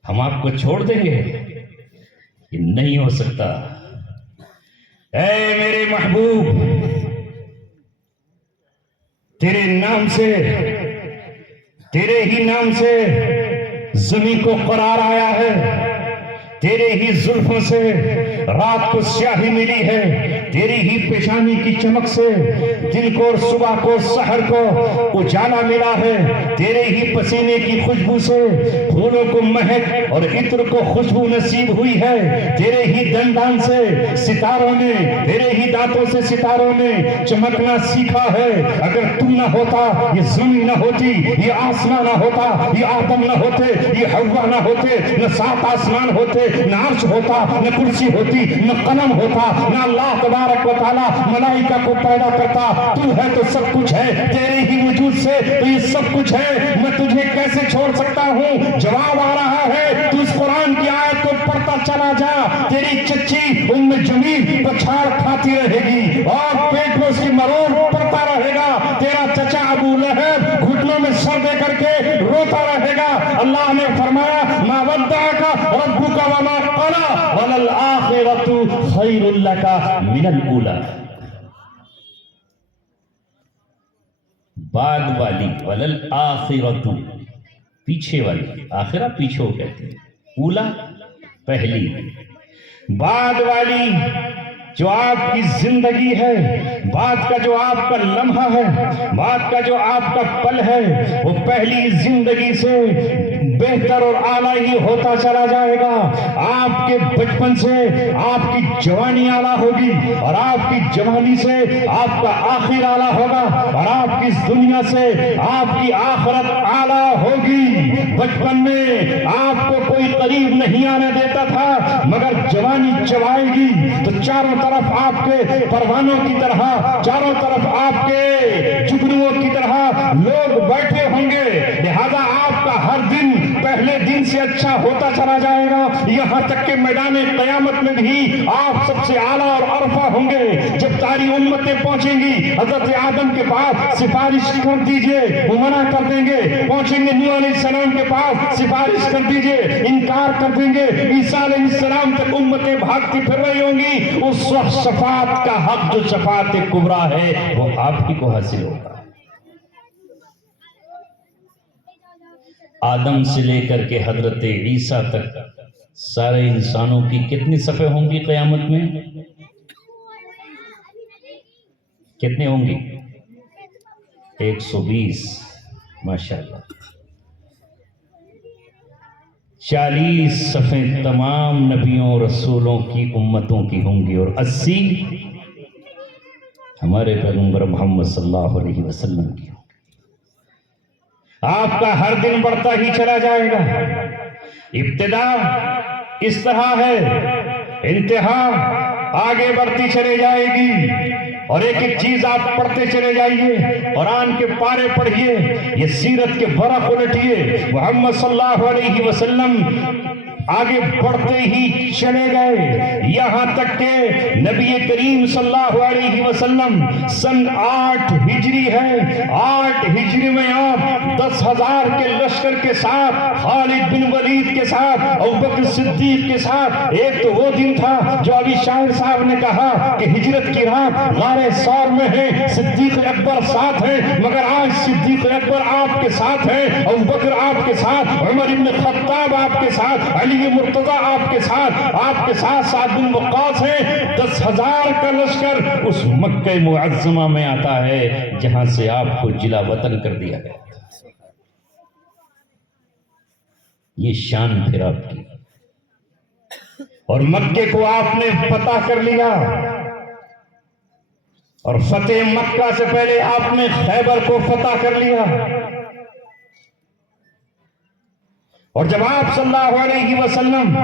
ہم آپ کو چھوڑ دیں گے؟ یہ نہیں ہو سکتا. اے میرے محبوب، تیرے نام سے، تیرے ہی نام سے زمین کو قرار آیا ہے. تیرے ہی زلفوں سے رات کو سیاہی ملی ہے. تیری ہی پیشانی کی چمک سے دن کو اور صبح کو سحر کو اجالا ملا ہے. تیرے ہی پسینے کی خوشبو سے پھولوں کو مہک اور عطر کو خوشبو نصیب ہوئی ہے. تیرے ہی دندان سے ستاروں نے، تیرے ہی دانتوں سے ستاروں نے چمکنا سیکھا ہے. اگر تم نہ ہوتا، یہ زمین نہ ہوتی، یہ آسمان نہ ہوتا، یہ آدم نہ ہوتے، یہ حوا نہ ہوتے، نہ 7 آسمان ہوتے، نہ عرش ہوتا، نہ کرسی ہوتی، نہ قلم ہوتا، نہ اللہ تبارک و تعالیٰ ملائکہ کو پیدا کرتا. تو ہے تو سب کچھ ہے، تیرے ہی وجود سے تو یہ سب کچھ ہے. میں تجھے کیسے چھوڑ سکتا ہوں؟ جواب آ رہا ہے. تو اس قرآن کی آیت کو پڑھتا چلا جا. تیری چچی ام جمیل پچھاڑ کھاتی رہے گی اور پیٹ میں اس کی مرور پڑتا رہے گا. تیرا چچا ابو لہب گھٹنوں میں سر دے کر کے روتا رہے گا. اللہ نے فرمایا ما ودعک ربک وما قلی وللآخرۃ خیر لک من الاولی. بعد والی، وللآخرۃ پیچھے والی، آخرہ پیچھے کہتے ہیں، اولا پہلی. بعد والی جو آپ کی زندگی ہے، بعد کا جو آپ کا لمحہ ہے، بعد کا جو آپ کا پل ہے، وہ پہلی زندگی سے بہتر اور اعلیٰ ہی ہوتا چلا جائے گا. آپ کے بچپن سے آپ کی جوانی اعلیٰ ہوگی اور آپ کی جوانی سے آپ کا آخر اعلیٰ ہوگا اور آپ کی اس دنیا سے آپ کی آخرت اعلیٰ ہوگی. بچپن میں آپ کو کوئی قریب نہیں آنے دیتا تھا، مگر جوانی چبائے گی تو چاروں طرف آپ کے پروانوں کی طرح، چاروں طرف آپ کے جگنوؤں کی طرح لوگ بیٹھے ہوں گے. لہذا آپ کا ہر دن پہلے دن سے اچھا ہوتا چلا جائے گا، یہاں تک کہ میدان قیامت میں بھی آپ سب سے اعلیٰ اور عرفہ ہوں گے. جب ساری امتیں پہنچیں گی حضرت آدم کے پاس سفارش کر دیجئے، وہ منع کر دیں گے. پہنچیں گے نوح علیہ السلام کے پاس سفارش کر دیجئے، انکار کر دیں گے. عیسیٰ علیہ السلام تک امتیں بھاگتی پھر رہی ہوں گی. اس وقت شفاعت کا حق جو شفاعت کبریٰ ہے وہ آپ ہی کو حاصل ہوگا. آدم سے لے کر کے حضرت عیسیٰ تک سارے انسانوں کی کتنی صفیں ہوں گی قیامت میں؟ کتنے ہوں گی؟ 120. ماشاءاللہ. 40 صفیں تمام نبیوں رسولوں کی امتوں کی ہوں گی اور 80 ہمارے پیغمبر محمد صلی اللہ علیہ وسلم کی ہوں گی. آپ کا ہر دن بڑھتا ہی چلا جائے گا. ابتدا اس طرح ہے، انتہا آگے بڑھتی چلے جائے گی اور ایک ایک چیز آپ پڑھتے چلے جائیے. قرآن کے پارے پڑھیے، یہ سیرت کے برق الٹیے. محمد صلی اللہ علیہ وسلم آگے بڑھتے ہی چلے گئے، یہاں تک کہ نبی کریم صلی اللہ علیہ وسلم سن 8 ہجری ہے، 8 ہجری میں آپ 10,000 کے لشکر کے ساتھ، خالد بن ولید کے ساتھ، ابوبکر صدیق کے ساتھ، ایک تو وہ دن تھا جو ابھی شاعر صاحب نے کہا کہ ہجرت کی رات غار ثور میں ہے، صدیق اکبر ساتھ ہے، مگر آج صدیق اکبر آپ کے ساتھ ہے، ابوبکر آپ کے ساتھ، عمر ابن خطاب آپ کے ساتھ، علی مرتضیٰ آپ کے ساتھ سعد بن وقاص ہے۔ 10,000 کا لشکر اس مکہ معظمہ میں آتا ہے جہاں سے آپ کو جلا وطن کر دیا گیا تھا۔ یہ شان پھر آپ کی، اور مکے کو آپ نے فتح کر لیا، اور فتح مکہ سے پہلے آپ نے خیبر کو فتح کر لیا، اور جب آپ صلی اللہ علیہ وسلم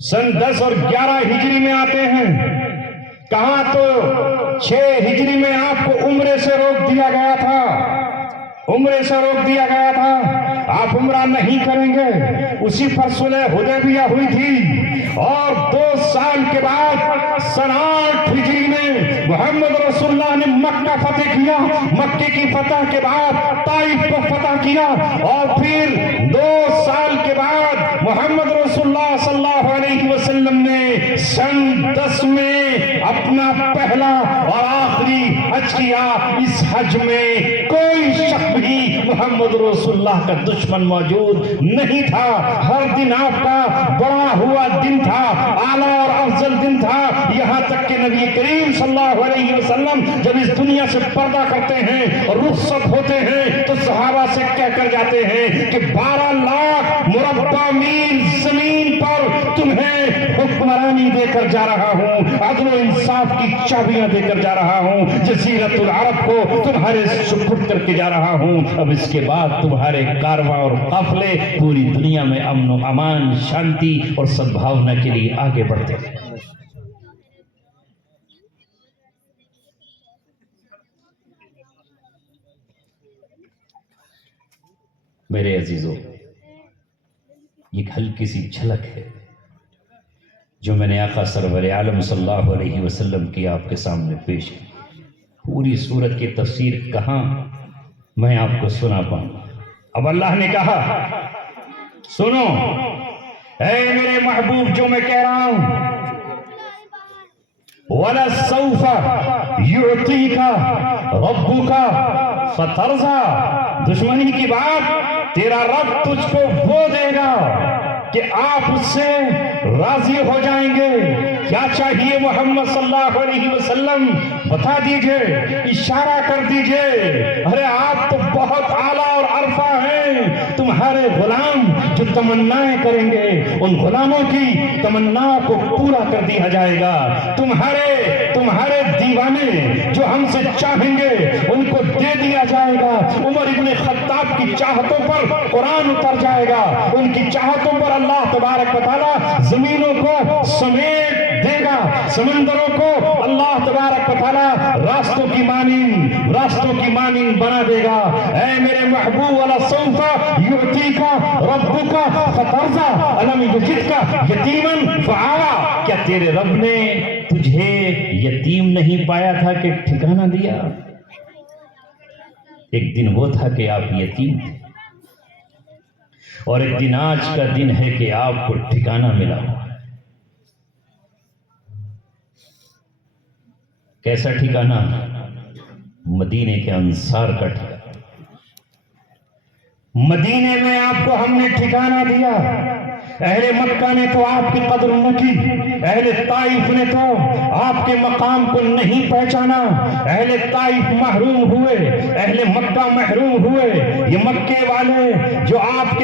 سن 10 اور 11 ہجری میں آتے ہیں، کہاں تو 6 ہجری میں آپ کو عمرے سے روک دیا گیا تھا، عمرے سے روک دیا گیا تھا، آپ عمرہ نہیں کریں گے، اسی پر صلح حدیبیہ ہوئی تھی، اور 2 سال کے بعد سن 8 ہجری میں محمد رسول اللہ نے مکہ فتح کیا، مکے کی فتح کے بعد طائف کو فتح کیا، اور پھر 2 سال کے بعد محمد رسول اللہ صلی اللہ علیہ وسلم نے سن 10 میں اپنا پہلا اور آخری حج کیا۔ اس حج میں کوئی شک بھی محمد رسول اللہ کا دشمن موجود نہیں تھا، ہر دن آپ کا بڑا ہوا دن تھا، اعلیٰ اور افضل دن تھا، یہاں تک کہ نبی کریم صلی اللہ علیہ وسلم جب اس دنیا سے پردہ کرتے ہیں اور رخصت ہوتے ہیں تو صحابہ سے کہہ کر جاتے ہیں کہ 12 لاکھ مربع میل زمین پر تمہیں حکمرانی دے کر جا رہا ہوں، عدل و انصاف کی چابیاں دے کر جا رہا ہوں، جزیرۃ العرب کو تمہارے سپرد کر کے جا رہا ہوں، اب اس کے بعد تمہارے کارواں اور قافلے پوری دنیا میں امن و امان، شانتی اور سدبھاونا کے لیے آگے بڑھتے ہیں۔ میرے عزیزوں، ایک ہلکی سی جھلک ہے جو میں نے آقا سرور عالم صلی اللہ علیہ وسلم کی آپ کے سامنے پیش کی۔ پوری سورت کی تفسیر کہاں میں آپ کو سنا پاؤں۔ اب اللہ نے کہا سنو اے میرے محبوب، جو میں کہہ رہا ہوں، وَلَسَوْفَ يُعْطِيكَ رَبُّكَ فَتَرْضَىٰ، دشمنی کی بات، تیرا رب تجھ کو وہ دے گا کہ آپ اس سے راضی ہو جائیں گے۔ کیا چاہیے محمد صلی اللہ علیہ وسلم؟ بتا دیجئے، اشارہ کر دیجئے۔ ارے آپ تو بہت اعلیٰ اور عرفہ ہیں، تمہارے غلام جو تمنائیں کریں گے ان غلاموں کی تمنا کو پورا کر دیا جائے گا، تمہارے دیوانے جو ہم سے چاہیں گے ان کو دے دیا جائے گا۔ عمر ابن خطاب کی چاہتوں پر قرآن اتر جائے گا، ان کی چاہتوں پر اللہ تبارک و تعالیٰ زمینوں کو سمیٹ دے گا، سمندروں کو اللہ تبارک و تعالیٰ راستوں کی مانند بنا دے گا۔ اے میرے محبوب، وَلَسَوْفَ يُعْطِيكَ رَبُّكَ فَتَرْضَىٰ أَلَمْ يَجِدْكَ يَتِيمًا فَآوَىٰ، کیا تیرے رب نے تجھے یتیم نہیں پایا تھا کہ ٹھکانہ دیا؟ ایک دن وہ تھا کہ آپ یتیم تھے، اور ایک دن آج کا دن ہے کہ آپ کو ٹھکانہ ملا۔ کیسا ٹھکانہ؟ مدینے کے انصار کا ٹھکانہ۔ مدینے میں آپ کو ہم نے ٹھکانہ دیا۔ اہل مکہ نے تو آپ کی قدر نہ کی، اہل طائف نے تو آپ کے مقام کو نہیں پہچانا، اہل طائف محروم ہوئے، اہل مکہ محروم ہوئے۔ یہ مکے والے جو آپ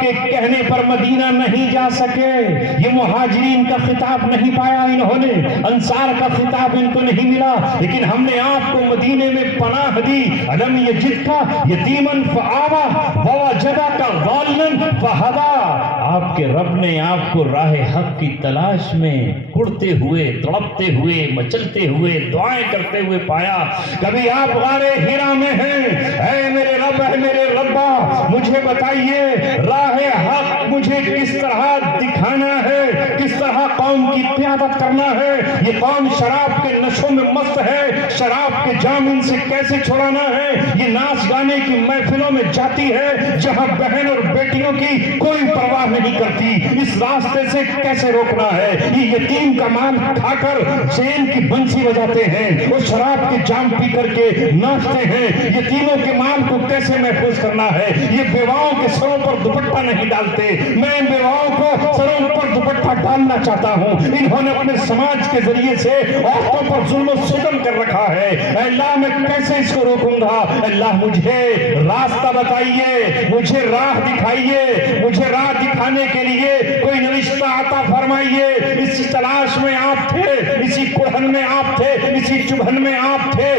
کے کہنے پر مدینہ نہیں جا سکے، یہ مہاجرین کا خطاب نہیں پایا انہوں نے، انصار کا خطاب ان کو نہیں ملا، لیکن ہم نے آپ کو مدینے میں پناہ دی۔ الم یجدک یتیما فآویٰ ووجدک ضالا فہدیٰ، آپ کے رب نے آپ کو راہ حق کی تلاش میں اڑتے ہوئے، تڑپتے ہوئے، مچلتے ہوئے، دعائیں کرتے ہوئے پایا۔ کبھی آپ غار ہیرا میں ہیں، اے میرے رب، اے میرے ربا، مجھے مجھے بتائیے راہ حق مجھے کس طرح دکھانا ہے، کس طرح قوم کی قیادت کرنا ہے۔ یہ قوم شراب کے نشوں میں مست ہے، شراب کے جام ان سے کیسے چھڑانا ہے۔ یہ ناچ گانے کی محفلوں میں جاتی ہے جہاں بہن اور بیٹیوں کی کوئی پرواہ نہیں کرتی، اس راستے سے کیسے روکنا ہے۔ یہ یتیم کا مال کھا کر چین کی بنسی بجاتے ہیں، وہ شراب کے جام پی کر کے ناچتے ہیں۔ یتیموں کے مال کو کیسے محفوظ کرنا ہے۔ یہ بیواؤں کے سروں پر دوپٹہ نہیں ڈالتے، میں ان بیواؤں کو سروں پر دوپٹہ ڈالنا چاہتا ہوں۔ انہوں نے اپنے سماج کے ذریعے سے عورتوں پر ظلم و ستم کر رکھا ہے۔ اے اللہ میں کیسے اس کو روکوں گا؟ اللہ مجھے راستہ بتائیے، مجھے راہ دکھائیے، مجھے راہ دکھانے کے لیے کوئی نوشتہ عطا فرمائیے۔ اسی تلاش میں آپ تھے، اسی کڑھن میں آپ تھے، اسی چبھن میں آپ تھے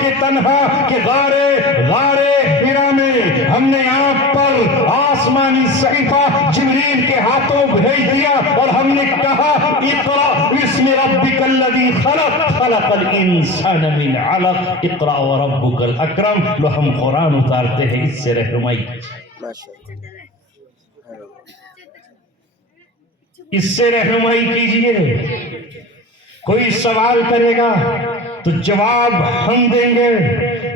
کہ تنہا کہ غارے حرا میں ہم نے آپ پر آسمانی صحیفہ جبریل کے ہاتھوں بھیج دیا اور ہم نے کہا اقرأ بسم ربک الذی خلق خلق الانسان من علق اقرأ وربک الاکرم۔ لو ہم قرآن اتارتے ہیں اس سے رہنمائی، اس سے رہنمائی کیجئے۔ کوئی سوال کرے گا تو جواب ہم دیں گے۔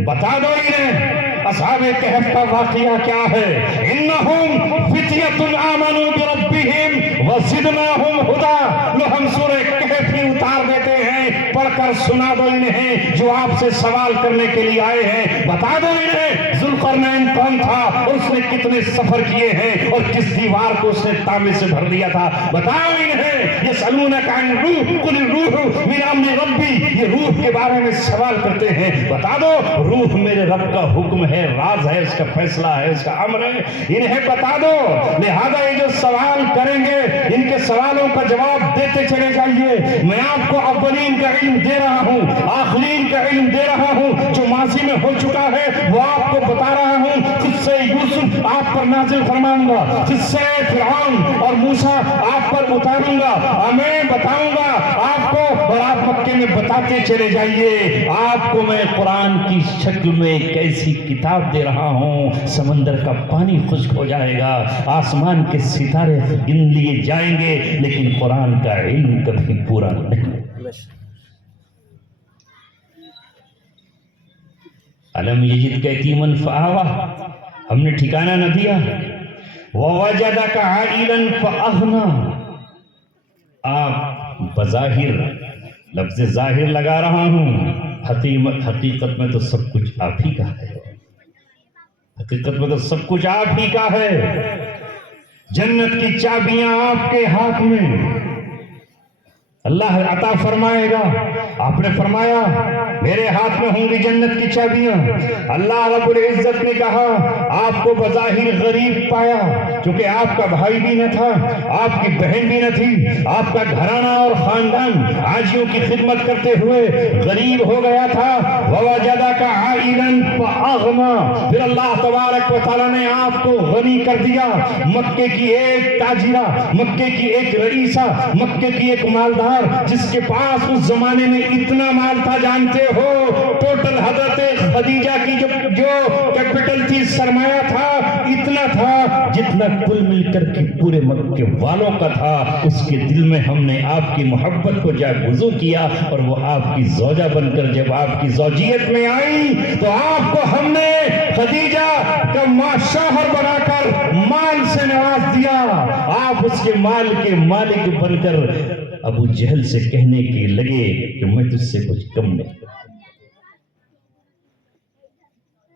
بتا دو انہیں اصحاب کہف کا واقعہ کیا ہے۔ انہم فتیۃ آمنوا بربہم وزدناہم ھدی۔ لو ہم سورہ کہف ہی اتار دیتے ہیں، پڑھ کر سنا دو انہیں جو آپ سے سوال کرنے کے لیے آئے ہیں۔ بتا دو انہیں ذوالقرنین کون تھا اور اس نے کتنے سفر کیے ہیں اور کس دیوار کو اس نے تانبے سے بھر دیا تھا۔ بتاؤ انہیں یسألونک عن الروح قل الروح من امر ربی۔ یہ روح کے بارے میں سوال کرتے ہیں، بتا دو روح میرے رب کا حکم ہے، راز ہے، اس کا فیصلہ ہے، اس کا امر ہے، انہیں بتا دو۔ لہذا یہ جو سوال کریں گے ان کے سوالوں کا جواب دیتے چلے جائیے۔ میں آپ کو اولین کا علم دے رہا ہوں، آخرین کا علم دے رہا ہوں، جو ماضی میں ہو چکا ہے وہ آپ کو بتا رہا ہوں۔ قصہ یوسف آپ پر نازل فرماؤں گا، قصہ فرعون اور موسیٰ آپ پر اتاروں گا، میں بتاؤں گا آپ کو، اور آپ مکے میں بتاتے چلے جائیے۔ آپ کو میں قرآن کی شکل میں ایک ایسی کتاب دے رہا ہوں، سمندر کا پانی خشک ہو جائے گا، آسمان کے ستارے گن لیے جائیں گے، لیکن قرآن کا علم کبھی پورا نہیں۔ علم یجد کا یتیما فآوہ، ہم نے ٹھکانہ نہ دیا۔ ووجدک عائلا فأغنی، آپ بظاہر، لفظ ظاہر لگا رہا ہوں، حقیقت میں تو سب کچھ آپ ہی کا ہے، حقیقت میں تو سب کچھ آپ ہی کا ہے۔ جنت کی چابیاں آپ کے ہاتھ میں، اللہ عطا فرمائے گا۔ آپ نے فرمایا میرے ہاتھ میں ہوں گی جنت کی چابیاں۔ اللہ رب العزت نے کہا آپ کو بظاہر غریب پایا، چونکہ آپ کا بھائی بھی نہ تھا، آپ کی بہن بھی نہ تھی، آپ کا گھرانہ اور خاندان حاجیوں کی خدمت کرتے ہوئے غریب ہو گیا تھا۔ وَوَجَدَكَ عَائِلًا فَأَغْنَى، پھر اللہ تبارک و تعالیٰ نے آپ کو غنی کر دیا۔ مکے کی ایک تاجرہ، مکے کی ایک رئیسہ، مکے کی ایک مالدار، جس کے پاس اس زمانے میں اتنا مال تھا جانتے ہو، ٹوٹل حضرت خدیجہ کی جو کیپٹل تھی، سرمایہ تھا، اتنا تھا جتنا کل مل کر کے پورے مکے والوں کا تھا۔ اس کے دل میں ہم نے آپ کی محبت کو جاگزو کیا، اور وہ آپ کی زوجہ بن کر جب آپ کی زوجیت میں آئی تو آپ کو ہم نے خدیجہ کا شوہر بنا کر مال سے نواز دیا۔ آپ اس کے مال کے مالک بن کر ابو جہل سے کہنے کے لگے کہ میں تجھ سے کچھ کم نہیں۔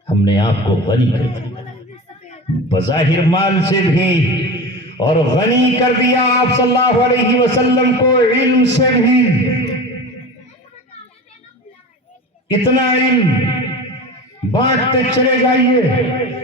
ہم نے آپ کو غنی کر دیا، بظاہر مال سے بھی، اور غنی کر دیا آپ صلی اللہ علیہ وسلم کو علم سے بھی۔ اتنا علم بانٹتے چلے جائیے،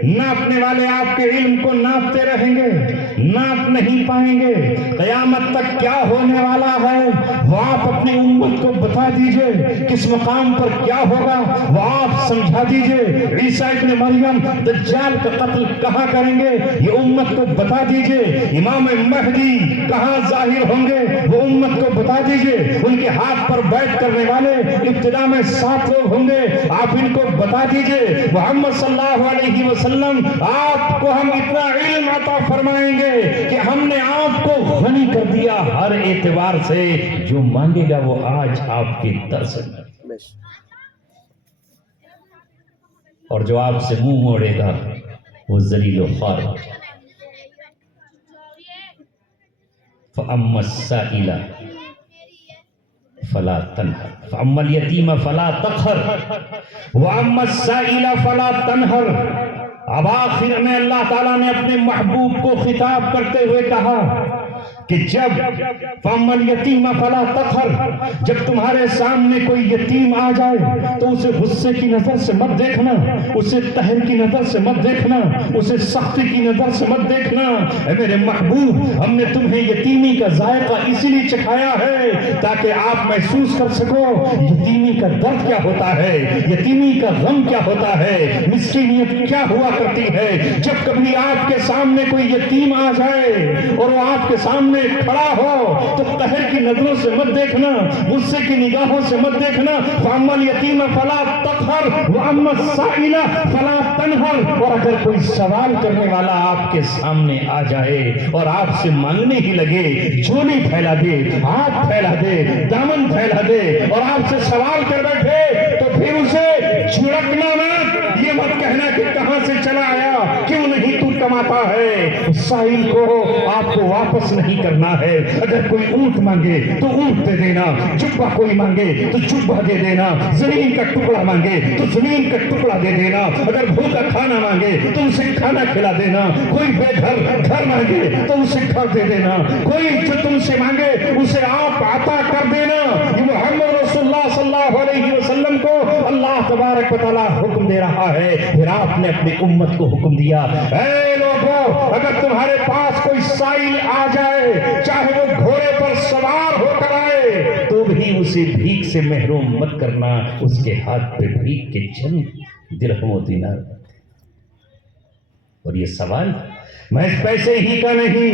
ناپنے والے آپ کے علم کو ناپتے رہیں گے، ناپ نہیں پائیں گے۔ قیامت تک کیا ہونے والا ہے وہ آپ اپنی امت کو بتا دیجئے، کس مقام پر کیا ہوگا وہ آپ سمجھا دیجئے۔ عیسیٰ ابن مریم دجال کا قتل کہاں کریں گے یہ امت کو بتا دیجئے۔ امام مہدی کہاں ظاہر ہوں گے وہ امت کو بتا دیجئے۔ ان کے ہاتھ پر بیعت کرنے والے ابتدا میں 7 لوگ ہوں گے، آپ ان کو بتا دیجئے۔ آئیے محمد صلی اللہ علیہ وسلم آپ کو ہم اتنا علم عطا فرمائیں گے کہ ہم نے آپ کو غنی کر دیا ہر اعتبار سے، جو مانگے گا وہ آج آپ کے در سے، اور جو آپ سے منہ موڑے گا وہ ذلیل و خوار ہو جائے۔ فَأَمَّا السَّائِلَ فَلَا تَنْهَرْ فَأَمَّا الْيَتِيمَ فَلَا تَقْهَرْ وَأَمَّا السَّائِلَ فَلَا تَنْهَرْ۔ اب آخر میں اللہ تعالیٰ نے اپنے محبوب کو خطاب کرتے ہوئے کہا کہ جب فَأَمَّا الْيَتِيمَ فَلَا تَقْهَرْ، جب تمہارے سامنے کوئی یتیم آ جائے تو اسے غصے کی نظر سے مت دیکھنا، اسے قہر کی نظر سے مت دیکھنا، اسے سختی کی نظر سے مت دیکھنا۔ اے میرے محبوب، ہم نے تمہیں یتیمی کا ذائقہ اسی لیے چکھایا ہے تاکہ آپ محسوس کر سکو یتیمی کا درد کیا ہوتا ہے، یتیمی کا غم کیا ہوتا ہے، مسکینیت کیا ہوا کرتی ہے۔ جب کبھی آپ کے سامنے کوئی یتیم آ جائے اور وہ آپ کے سامنے کھڑا ہو تو قہر کی نظروں سے مت دیکھنا، غصے کی نگاہوں سے مت دیکھنا۔ فَأَمَّا الْيَتِيمَ فَلَا تَقْهَرْ وَأَمَّا السَّائِلَ فَلَا تَنْهَرْ۔ اور اگر کوئی سوال کرنے والا آپ کے سامنے آ جائے اور آپ سے مانگنے ہی لگے، جھولی پھیلا دے، ہاتھ پھیلا دے، دامن پھیلا دے اور آپ سے سوال کر بیٹھے تو پھر اسے جھڑکنا مت، یہ مت کہنا کہ کہاں سے چلا آیا، کیوں نہیں تو کماتا ہے۔ سائل کو آپ کو واپس نہیں کرنا ہے۔ اگر کوئی اونٹ مانگے تو اونٹ دے دینا، جبہ کوئی مانگے تو جبہ دے دینا، زمین کا ٹکڑا مانگے تو زمین کا ٹکڑا دے دینا، اگر بھوکا کھانا مانگے تو اسے کھانا کھلا دینا، کوئی بے گھر مانگے تو اسے گھر دے دینا، کوئی جو تم سے مانگے اسے آپ عطا کر دینا۔ یہ محمد رسول اللہ صلی اللہ علیہ وسلم کو اللہ تبارک و تعالیٰ حکم دے رہا ہے۔ پھر آپ نے اپنی امت کو حکم دیا، اے لوگوں، اگر تمہارے پاس کوئی سائل آ جائے، چاہے وہ گھوڑے پر سوار ہو کر آئے، تو بھی اسے بھیک سے محروم مت کرنا، اس کے ہاتھ پہ بھیک کے چند درہم و دینار۔ اور یہ سوال محض پیسے ہی کا نہیں،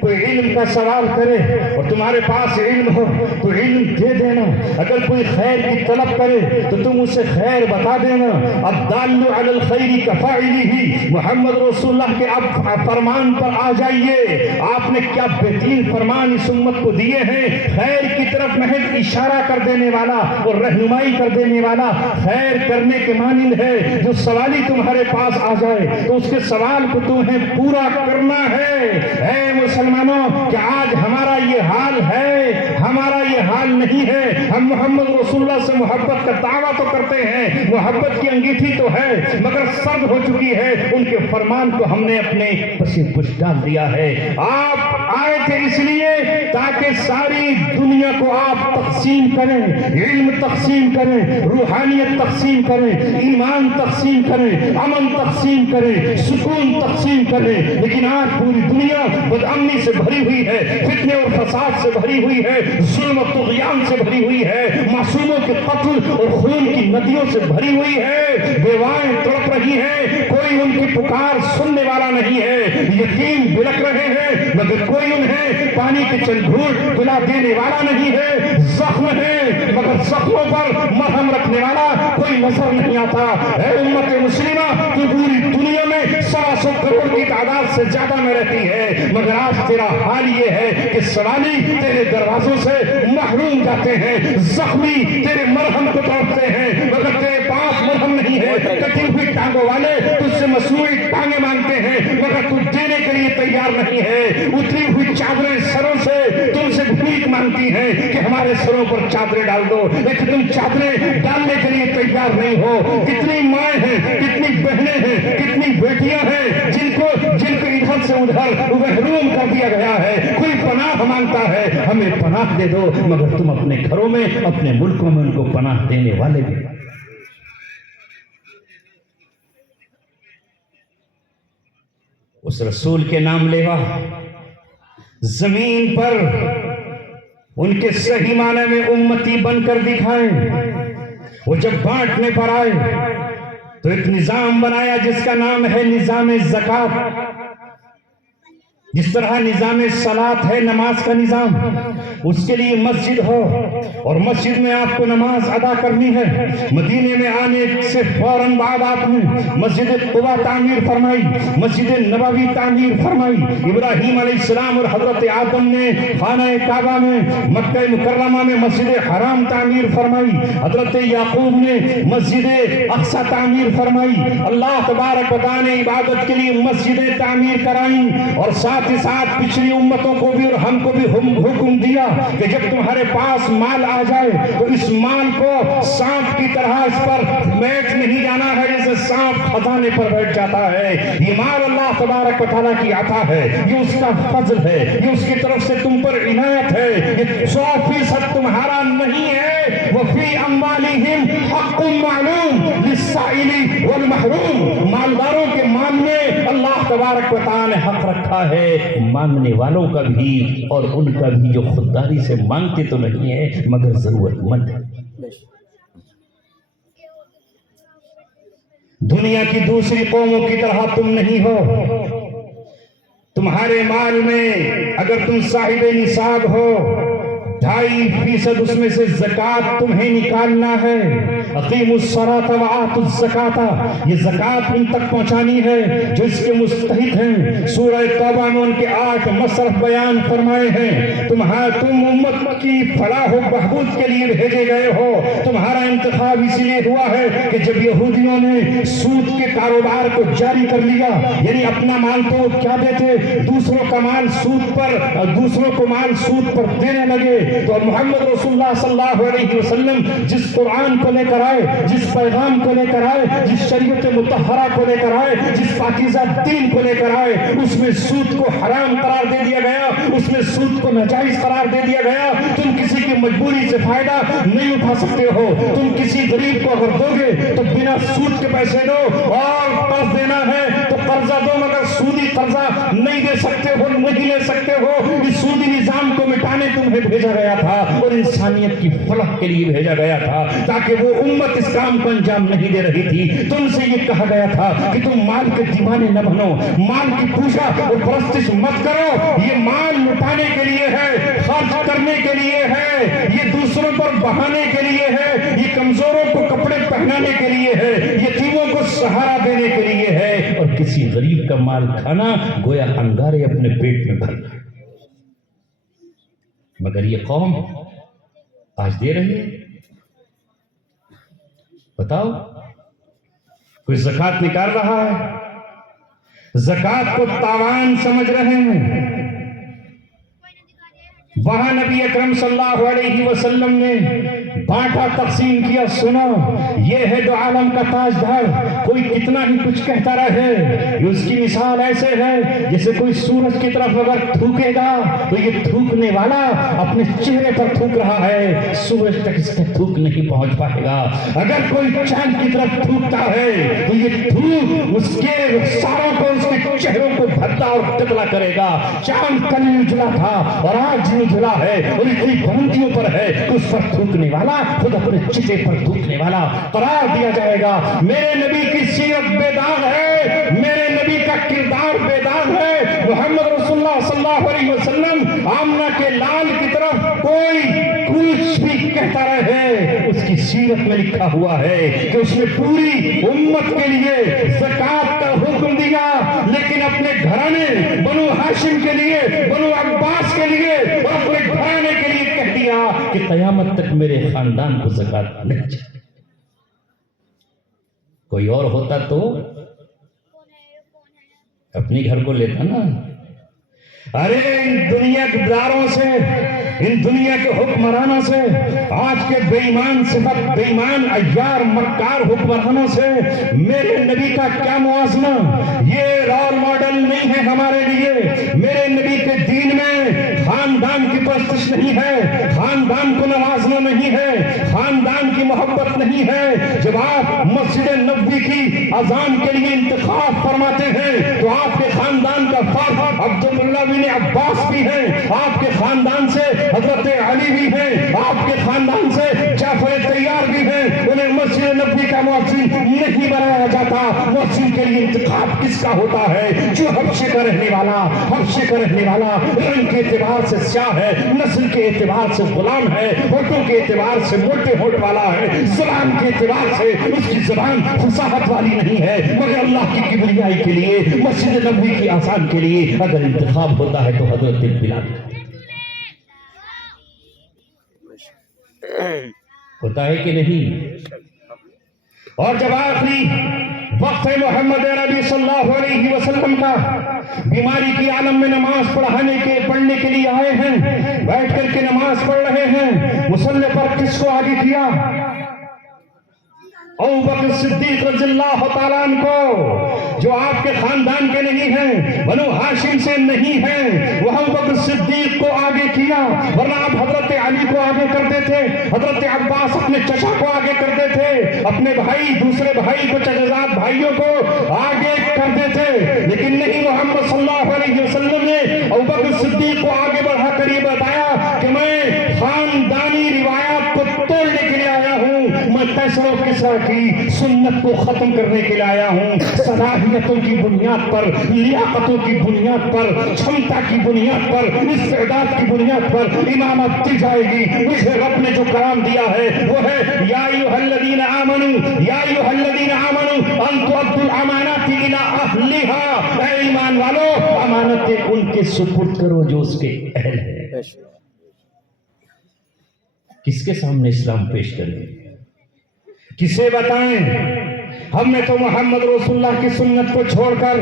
کوئی علم کا سوال کرے اور تمہارے پاس علم ہو تو علم دے دینا، اگر کوئی خیر کی طلب کرے تو تم اسے خیر بتا دینا۔ الدال علی الخیر کفاعلہ، محمد رسول اللہ کے اب فرمان پر آ جائیے۔ آپ نے کیا بہترین فرمان اس امت کو دیے ہیں، خیر کی طرف محض اشارہ کر دینے والا اور رہنمائی کر دینے والا، خیر کرنے کے مانند ہے۔ جو سوالی تمہارے پاس آ جائے تو اس کے سوال کو تمہیں پورا کرنا ہے۔ اے مسلمانوں، کہ آج ہمارا یہ حال ہے، ہمارا یہ حال نہیں ہے۔ ہم محمد رسول اللہ سے محبت کا دعویٰ تو کرتے ہیں، محبت کی انگیٹھی تو ہے، مگر سرد ہو چکی ہے۔ ان کے فرمان کو ہم نے اپنے پسِ پشت ڈال دیا ہے۔ آپ آئے تھے اس لیے تاکہ ساری دنیا کو آپ تقسیم کریں، علم تقسیم کریں، روحانیت تقسیم کریں، ایمان تقسیم کریں، امن تقسیم کریں، سکون تقسیم کریں۔ لیکن آج پوری دنیا بدامنی سے بھری ہوئی ہے، فتنے اور فساد سے بھری ہوئی ہے، ظلم و طغیان سے بھری ہوئی ہے، معصوموں کے قتل اور خون کی ندیوں سے بھری ہوئی ہے۔ بیوائیں تڑپ رہی ہیں، کوئی ان کی پکار سننے والا نہیں ہے۔ یتیم بلک رہے ہیں مگر کوئی انہیں پانی کے چند گھونٹ پلا دینے والا نہیں ہے۔ زخم ہے مگر زخموں پر مرہم رکھنے والا کوئی نظر نہیں آتا۔ اے امت مسلمہ، تو پوری دنیا میں 125 کروڑ کی تعداد سے زیادہ میں رہتی ہے، مگر آج تیرا حال یہ ہے کہ سوالی تیرے دروازوں سے محروم جاتے ہیں، زخمی تیرے مرہم کو توڑتے ہیں مگر تیرے پاس مرہم نہیں ہے۔ کٹی ہوئی ٹانگوں والے تجھ سے مصنوعی ٹانگیں مانگتے ہیں مگر تو دینے کے لیے تیار نہیں ہے۔ اتری ہوئی چادریں سروں سے تم سے بھیک مانگتی ہیں کہ ہمارے سروں پر چادریں ڈال دو، لیکن تم چادریں ڈالنے کے لیے تیار نہیں ہو۔ کتنی مائیں ہیں، کتنی بہنیں ہیں، کتنی بیٹیاں ہیں جن کو ادھر سے ادھر محروم کر دیا گیا ہے۔ کوئی پناہ مانگتا ہے، ہمیں پناہ دے دو، مگر تم اپنے گھروں میں، اپنے ملکوں میں ان کو پناہ دینے والے بھی۔ اس رسول کے نام لیوا زمین پر ان کے صحیح معنی میں امتی بن کر دکھائیں۔ وہ جب بانٹنے پر آئے تو ایک نظام بنایا جس کا نام ہے نظام زکوٰۃ، جس طرح نظام صلاۃ ہے، نماز کا نظام، اس کے لیے مسجد ہو اور مسجد میں آپ کو نماز ادا کرنی ہے۔ مدینے میں آنے سے فوراً بعد آپ نے مسجد قباء تعمیر فرمائی، مسجد نبوی تعمیر فرمائی۔ ابراہیم علیہ السلام اور حضرت آدم نے خانہ کعبہ میں، مکہ مکرمہ میں مسجد حرام تعمیر فرمائی، حضرت یعقوب نے مسجد اقصی تعمیر فرمائی۔ اللہ تبارک و تعالیٰ نے عبادت کے لیے مسجدیں تعمیر کرائیں، اور ساتھ ہی ساتھ پچھلی امتوں کو بھی اور ہم کو بھی حکم دیا کہ جب تمہارے پاس مال آ جائے تو اس مال کو سانپ کی طرح اس پر بیٹھ نہیں جانا ہے جیسے سانپ خزانے پر بیٹھ جاتا ہے۔ یہ مال اللہ تبارک و تعالیٰ کی عطا ہے، یہ اس کا فضل ہے، یہ اس کی طرف سے تم پر عنایت ہے، یہ 100% تمہارا نہیں ہے۔ وفی اموالہم حق معلوم للسائل والمحروم، مالداروں کے مال میں اللہ تبارک و تعالیٰ نے حق رکھا ہے، مانگنے والوں کا بھی اور ان کا بھی جو خودداری سے مانگتے تو نہیں ہے مگر ضرورت مند ہے۔ دنیا کی دوسری قوموں کی طرح تم نہیں ہو۔ تمہارے مال میں اگر تم صاحب نصاب ہو، 2.5% اس میں سے زکوٰۃ تمہیں نکالنا ہے۔ اقیموا الصلاۃ وآتوا الزکاۃ، یہ زکوٰۃ ان تک پہنچانی ہے جو اس کے مستحق ہیں۔ سورہ توبہ میں ان کے 8 مصرف بیان فرمائے ہیں۔ تم امت کی فلاح و بہبود کے لیے بھیجے گئے ہو۔ تمہارا انتخاب اسی لیے ہوا ہے کہ جب یہودیوں نے سود کے کاروبار کو جاری کر لیا، یعنی اپنا مال تو کیا دیتے، دوسروں کا مال سود پر، دوسروں کو مال سود پر دینے لگے، تو محمد رسول اللہ صلی اللہ علیہ وسلم جس قرآن کو لے کر آئے، جس پیغام کو لے کر آئے، جس شریعت مطہرہ کو لے کر آئے، جس پاکیزہ دین کو لے کر آئے، اس میں سود کو حرام قرار دے دیا گیا، اس میں سود کو ناجائز قرار دے دیا گیا۔ تم کسی کی مجبوری سے فائدہ نہیں اٹھا سکتے ہو۔ تم کسی غریب کو اگر دو گے تو بنا سود کے پیسے دو، اور قرض دینا ہے تو قرضہ دو مگر سودی قرضہ نہیں دے سکتے ہو، نہیں لے سکتے ہو۔ اس سودی نظام کو مٹانے تمہیں بھیجا گیا تھا اور انسانیت کی فلاح کے لیے بھیجا گیا تھا، تاکہ وہ امت اس کام کو انجام نہیں دے رہی تھی۔ تم سے یہ کہا گیا تھا کہ تم مال کے دیوانے نہ بنو، مال کی پوجا اور پرستش مت کرو۔ یہ مال لٹانے کے لیے ہے، خرچ کرنے کے لیے ہے، یہ دوسروں پر بہانے کے لیے ہے، یہ کمزوروں کو کپڑے پہنانے کے لیے ہے، یتیموں کو سہارا دینے کے لیے ہے، اور کسی غریب کا مال کھانا گویا انگارے اپنے پیٹ میں بھرنا۔ مگر یہ قوم آج دے رہی ہے؟ بتاؤ، کوئی زکوٰۃ نکال رہا ہے؟ زکوٰۃ کو تاوان سمجھ رہے ہیں۔ وہاں نبی اکرم صلی اللہ علیہ وسلم نے بانٹا، تقسیم کیا۔ سنو، یہ ہے دو عالم کا تاجدار، کوئی کتنا ہی کچھ کہتا رہے، اس کی مثال ایسے ہے جیسے کوئی سورج کی طرف اگر تھوکے گا تو یہ تھوکنے والا اپنے چہرے پر تھوک رہا ہے، سورج تک اس کا تھوک نہیں پہنچ پائے گا۔ اگر کوئی چاند کی طرف تھوکتا ہے تو یہ تھوک اس کے رخساروں کو، اس کے چہروں کو بھدا اور قتلا کرے گا۔ چاند کل اجلا تھا اور آج اجلا ہے، اور اتنی بلندیوں پر ہے کہ اس پر تھوکنے والا خود اپنے چہرے پر تھوکنے والا قرار دیا جائے گا۔ میرے نبی کی سیرت بے داغ ہے، میرے نبی کا کردار بے داغ ہے۔ محمد رسول اللہ صلی اللہ علیہ وسلم آمنہ کے لال کی طرف کوئی کچھ بھی کہتا رہے، اس کی سیرت میں لکھا ہوا ہے کہ اس نے پوری امت کے لیے زکوٰۃ کا حکم دیا، لیکن اپنے گھرانے بنو ہاشم کے لیے، بنو عباس کے لیے اور اپنے گھرانے کے لیے کہہ دیا کہ قیامت تک میرے خاندان کو زکوٰۃ نہیں چاہیے۔ کوئی اور ہوتا تو اپنی گھر کو لیتا نا۔ ارے ان دنیا کے داروں سے، ان دنیا کے حکمرانوں سے، آج کے بے ایمان صفت، بے ایمان عیار مکار حکمرانوں سے میرے نبی کا کیا موازنہ؟ یہ رول ماڈل نہیں ہے ہمارے لیے۔ میرے نبی کے دین میں خاندان کی پرستش نہیں ہے، خاندان کو نوازنا نہیں ہے، خاندان کی محبت نہیں ہے۔ جب آپ مسجد نبوی کی اذان کے لیے انتخاب فرماتے ہیں تو آپ کے خاندان کا فرد عبداللہ بن عباس بھی ہیں، آپ کے خاندان سے حضرت علی بھی ہیں، آپ کے خاندان سے جعفر طیار بھی ہیں۔ انہیں مسجد نبوی کا مؤذن نہیں بنایا جاتا۔ پتا محسن کے لیے انتخاب کس کا ہوتا ہے؟ جو حبشے کا رہنے والا رنگ کے اعتبار سے سیاہ ہے، نسل کے اعتبار سے غلام ہے، ہونٹوں کے اعتبار سے موٹے ہونٹ والا ہے، زبان کے اعتبار سے اس کی زبان فصاحت والی نہیں ہے، مگر اللہ کی کبریائی کے لیے، مسجد نبوی کی آسان کے لیے اگر انتخاب ہوتا ہے تو حضرت بلال ہوتا ہے کہ نہیں؟ اور جب آخری وقت محمد عربی صلی اللہ علیہ وسلم کا بیماری کی عالم میں نماز پڑھنے کے لیے آئے ہیں، بیٹھ کر کے نماز پڑھ رہے ہیں، مصلی پر کس کو آگے کیا؟ ابو بکر صدیق رضی اللہ تعالیٰ عنہ کو، جو آپ کے خاندان کے نہیں ہیں، بنو ہاشم سے نہیں ہیں، وہ ابو بکر صدیق کو آگے کیا، ورنہ آپ حضرت علی کو آگے کرتے تھے، حضرت عباس اپنے چچا کو آگے کرتے تھے، اپنے بھائی دوسرے بھائی کو چچازاد بھائیوں کو آگے کرتے تھے، لیکن نہیں، محمد صلی اللہ علیہ وسلم نے ابو بکر صدیق کو آگے بڑھا کر یہ بتایا کہ میں خاندانی روایات کو توڑنے کے لیے آیا ہوں، میں قیصر و کسریٰ کی سنت کو ختم کرنے کے لیے آیا ہوں، صلاحیتوں کی بنیاد پر، لیاقتوں کی بنیاد پر، چھمتا کی بنیاد پر، استعداد کی بنیاد پر امامت دی جائے گی۔ مجھے رب نے جو کلام دیا ہے وہ ہے یا ایھا الذین آمنوا یا ایھا الذین آمنوا ان تؤدوا الامانات الی اہلھا، اے ایمان والو امانتیں ان کے سپرد کرو جو اس کے اہل ہیں۔ کس کے سامنے اسلام پیش کریں؟ کسے بتائیں؟ ہم نے تو محمد رسول اللہ کی سنت کو چھوڑ کر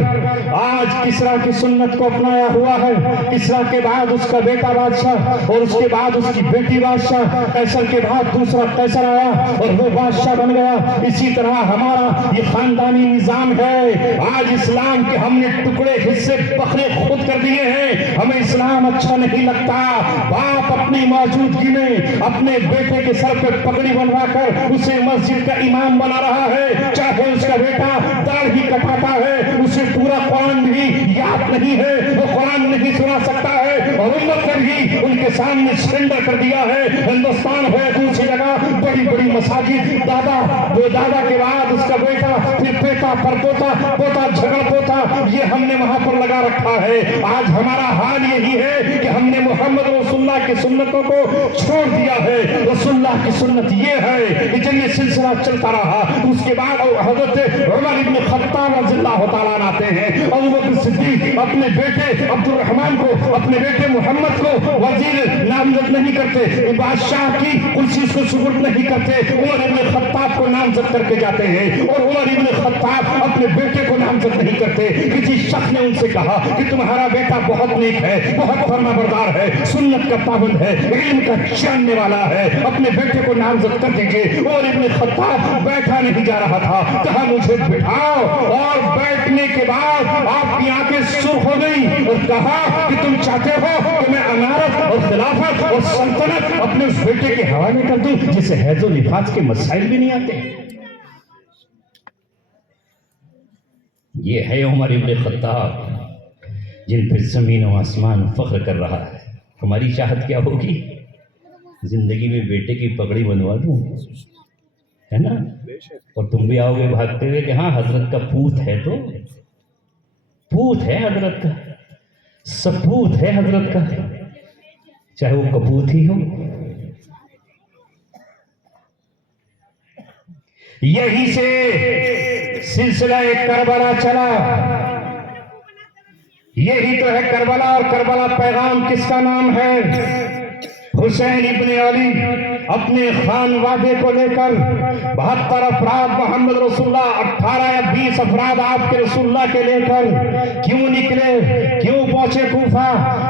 آج کسریٰ کی سنت کو اپنایا ہوا ہے۔ کسریٰ کے بعد اس کا بیٹا بادشاہ، اور اس کے بعد اس کی بیٹی بادشاہ، قیصر کے بعد دوسرا قیصر آیا اور وہ بادشاہ بن گیا۔ اسی طرح ہمارا یہ خاندانی نظام ہے۔ آج اسلام کے ہم نے ٹکڑے حصے بکھرے خود کر دیے ہیں، ہمیں اسلام اچھا نہیں لگتا۔ باپ اپنی موجودگی میں اپنے بیٹے کے سر پہ پگڑی بنوا کر اسے مسجد کا امام بنا رہا ہے، چاہے اس کا بیٹا داڑھی کٹاتا ہے، اسے پورا قرآن بھی یاد نہیں ہے، وہ قرآن نہیں سنا سکتا ہے، اور امت نے بھی ان کے سامنے سرنڈر کر دیا ہے۔ ہندوستان ہو یا دوسری جگہ بڑی بڑی مساجد، دادا کے بعد اس کا بیٹا، پھر بیٹا پر پوتا، پوتا جھگڑ پوتا، یہ ہم نے وہاں پر لگا رکھا ہے۔ آج ہمارا حال یہی ہے کہ ہم نے محمد رسول اللہ کی سنتوں کو چھوڑ دیا ہے۔ رسول اللہ کی سنت یہ ہے کہ جب یہ سلسلہ چلتا رہا، اس کے بعد حضرت عمر ابن خطاب رضی اللہ تعالیٰ عنہ آتے ہیں، ابو بکر صدیق اپنے بیٹے عبد الرحمن کو، اپنے بیٹے محمد کو وزیر نامزد نہیں کرتے، بادشاہ کی کرسی کو سپرد نہیں کرتے، عمر ابن خطاب کو نامزد کر کے جاتے ہیں، اور عمر ابن خطاب اپنے بیٹے کو نامزد نہیں کرتے۔ کسی شخص نے ان سے کہا کہ تمہارا بیٹا بہت نیک ہے، بہت فرما بردار ہے، سنت کا پابند ہے، علم کا جاننے والا ہے، اپنے بیٹے کو نامزد کر دیجئے۔ عمر ابن خطاب بیٹھا نہیں جا رہا تھا، کہا مجھے بٹھاؤ، اور بیٹھنے کے بعد آپ کی آنکھیں سرخ ہو گئی اور کہا کہ تم چاہتے ہو کہ میں امارت اور خلافت اور سلطنت اپنے اس بیٹے کے حوالے کر دوں جسے حیض و نفاس کے مسائل بھی نہیں آتے؟ یہ ہے عمر ابن خطاب جن پہ زمین و آسمان فخر کر رہا ہے۔ ہماری چاہت کیا ہوگی؟ زندگی میں بیٹے کی پگڑی بنوا دوں، ہے نا؟ اور تم بھی آؤ گے بھاگتے ہوئے کہ ہاں حضرت کا پوت ہے، تو پوت ہے حضرت کا، سپوت ہے حضرت کا، چاہے وہ کپوت ہی ہو۔ یہی سے سلسلہ کربلا چلا، یہی تو ہے کربلا۔ اور کربلا پیغام کس کا نام ہے؟ حسین ابن علی اپنے خانوادے کو لے کر 72 افراد محمد رسول اللہ، 18 یا 20 افراد آپ کے رسول اللہ کے لے کر کیوں نکلے؟ کیوں پہنچے کوفہ؟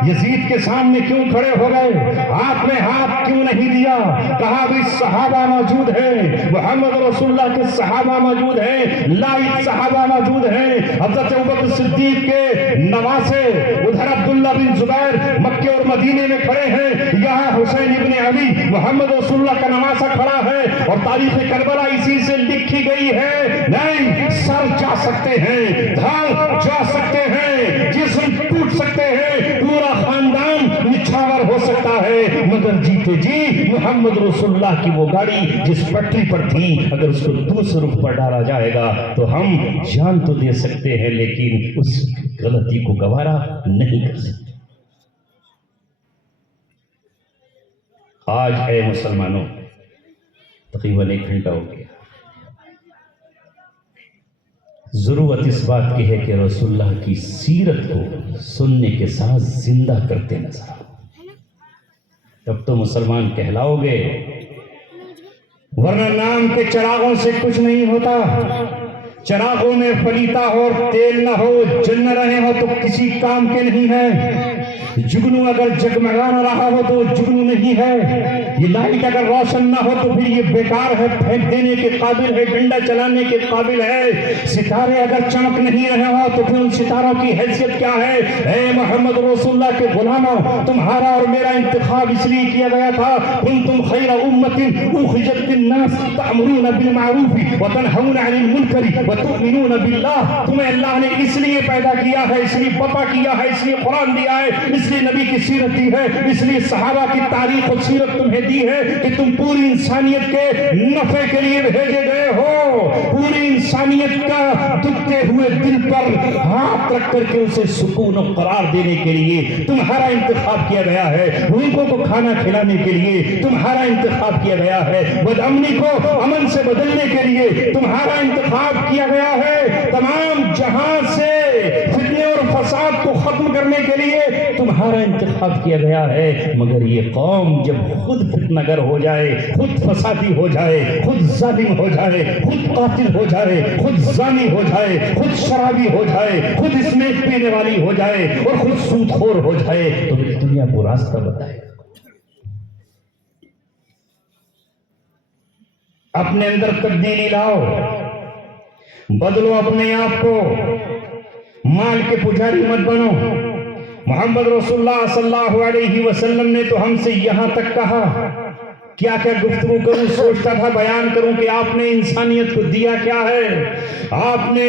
یزید کے سامنے کیوں کھڑے ہو گئے؟ ہاتھ میں ہاتھ کیوں نہیں دیا؟ کہا بھی صحابہ موجود ہیں، محمد رسول اللہ کے صحابہ موجود ہیں، لائق صحابہ موجود ہیں، حضرت ابوبکر صدیق کے نواسے ادھر عبداللہ بن زبیر مکے اور مدینے میں کھڑے ہیں، یہاں حسین ابن علی محمد رسول اللہ کا نواسہ کھڑا ہے، اور تاریخ کربلا اسی سے لکھی گئی ہے۔ نہیں، سر جا سکتے ہیں، دھڑ جا سکتے ہیں، جسم ٹوٹ سکتے ہیں، پورا خاندان نچھاور ہو سکتا ہے، مگر جیت تھے جی محمد رسول اللہ کی وہ گاڑی جس پٹری پر تھی اگر اس کو دوسرے رخ پر ڈالا جائے گا تو ہم جان تو دے سکتے ہیں لیکن اس غلطی کو گوارا نہیں کر سکتے. آج اے مسلمانوں تقریباً 1 گھنٹہ ہو گیا. ضرورت اس بات کی ہے کہ رسول اللہ کی سیرت کو سننے کے ساتھ زندہ کرتے نظر آؤ. تب تو مسلمان کہلاؤ گے، ورنہ نام کے چراغوں سے کچھ نہیں ہوتا. چراغوں میں پلیتا ہو اور تیل نہ ہو، جل نہ رہے ہو تو کسی کام کے نہیں ہے. جگنو اگر جگمگا نہ رہا ہو تو جگنو نہیں ہے. یہ لائٹ اگر روشن نہ ہو تو پھر یہ بیکار ہے، پھینک دینے کے قابل ہے، ڈنڈا چلانے کے قابل ہے. ستارے اگر چمک نہیں رہے ہو تو پھر ان ستاروں کی حیثیت کیا ہے؟ اے محمد رسول اللہ کے غلاموں، تمہارا اور میرا انتخاب اس لیے کیا گیا تھا، کنتم خیر امت اخرجت للناس تأمرون بالمعروف وتنہون عن المنکر وتؤمنون باللہ. تمہیں اللہ نے اس لیے پیدا کیا ہے، اس لیے بپا کیا ہے، اس لیے قرآن دیا ہے، اس لیے نبی کی سیرت دی ہے، اس لیے صحابہ کی تاریخ اور سیرت تمہیں دی ہے کہ تم پوری انسانیت کے نفع کے لیے بھیجے گئے ہو. پوری انسانیت کا دکھتے ہوئے دل پر ہاتھ رکھ کر کے اسے سکون و قرار دینے کے لیے تمہارا انتخاب کیا گیا ہے. بھوکوں کو کھانا کھلانے کے لیے تمہارا انتخاب کیا گیا ہے. بدامنی کو امن سے بدلنے کے لیے تمہارا انتخاب کیا گیا ہے. تمام جہاں سے فتنے اور فساد کو ختم کرنے کے لیے تمہارا انتخاب کیا گیا ہے. مگر یہ قوم جب خود فتنہ گر ہو جائے، خود فسادی ہو جائے، خود ظالم ہو جائے، خود قاتل ہو جائے، خود زانی ہو جائے، خود شرابی ہو جائے، خود اسمیک پینے والی ہو جائے اور خود سود خور ہو جائے تو پھر دنیا کو راستہ بتائے. اپنے اندر تبدیلی لاؤ، بدلو اپنے آپ کو، مال کے پجاری مت بنو. محمد رسول اللہ صلی اللہ علیہ وسلم نے تو ہم سے یہاں تک کہا، کیا کیا گفتگو کروں، سوچتا تھا بیان کروں کہ آپ نے انسانیت کو دیا کیا ہے. آپ نے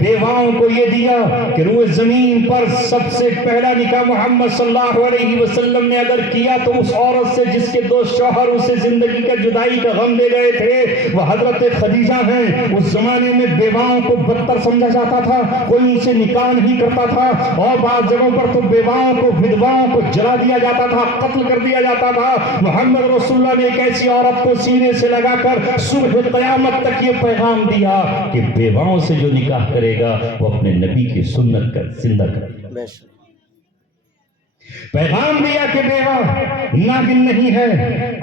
بیواؤں کو یہ دیا کہ روئے زمین پر سب سے پہلا نکاح محمد صلی اللہ علیہ وسلم نے اگر کیا تو اس عورت سے جس کے 2 شوہر اسے زندگی کا جدائی کا غم دے گئے تھے وہ حضرت خدیجہ ہیں. اس زمانے میں بیواؤں کو بدتر سمجھا جاتا تھا، کوئی ان سے نکاح نہیں کرتا تھا اور بعض جگہوں پر تو بیواؤں کو، ودواؤں کو جلا دیا جاتا تھا، قتل کر دیا جاتا تھا. محمد رسول اللہ نے ایک ایسی عورت کو سینے سے لگا کر صبح قیامت تک یہ پیغام دیا کہ بیواؤں سے جو نکاح کرے گا وہ اپنے نبی کی سنت کا زندہ کرے گا. پیغام دیا کہ بیوہ ناگن نہیں ہے،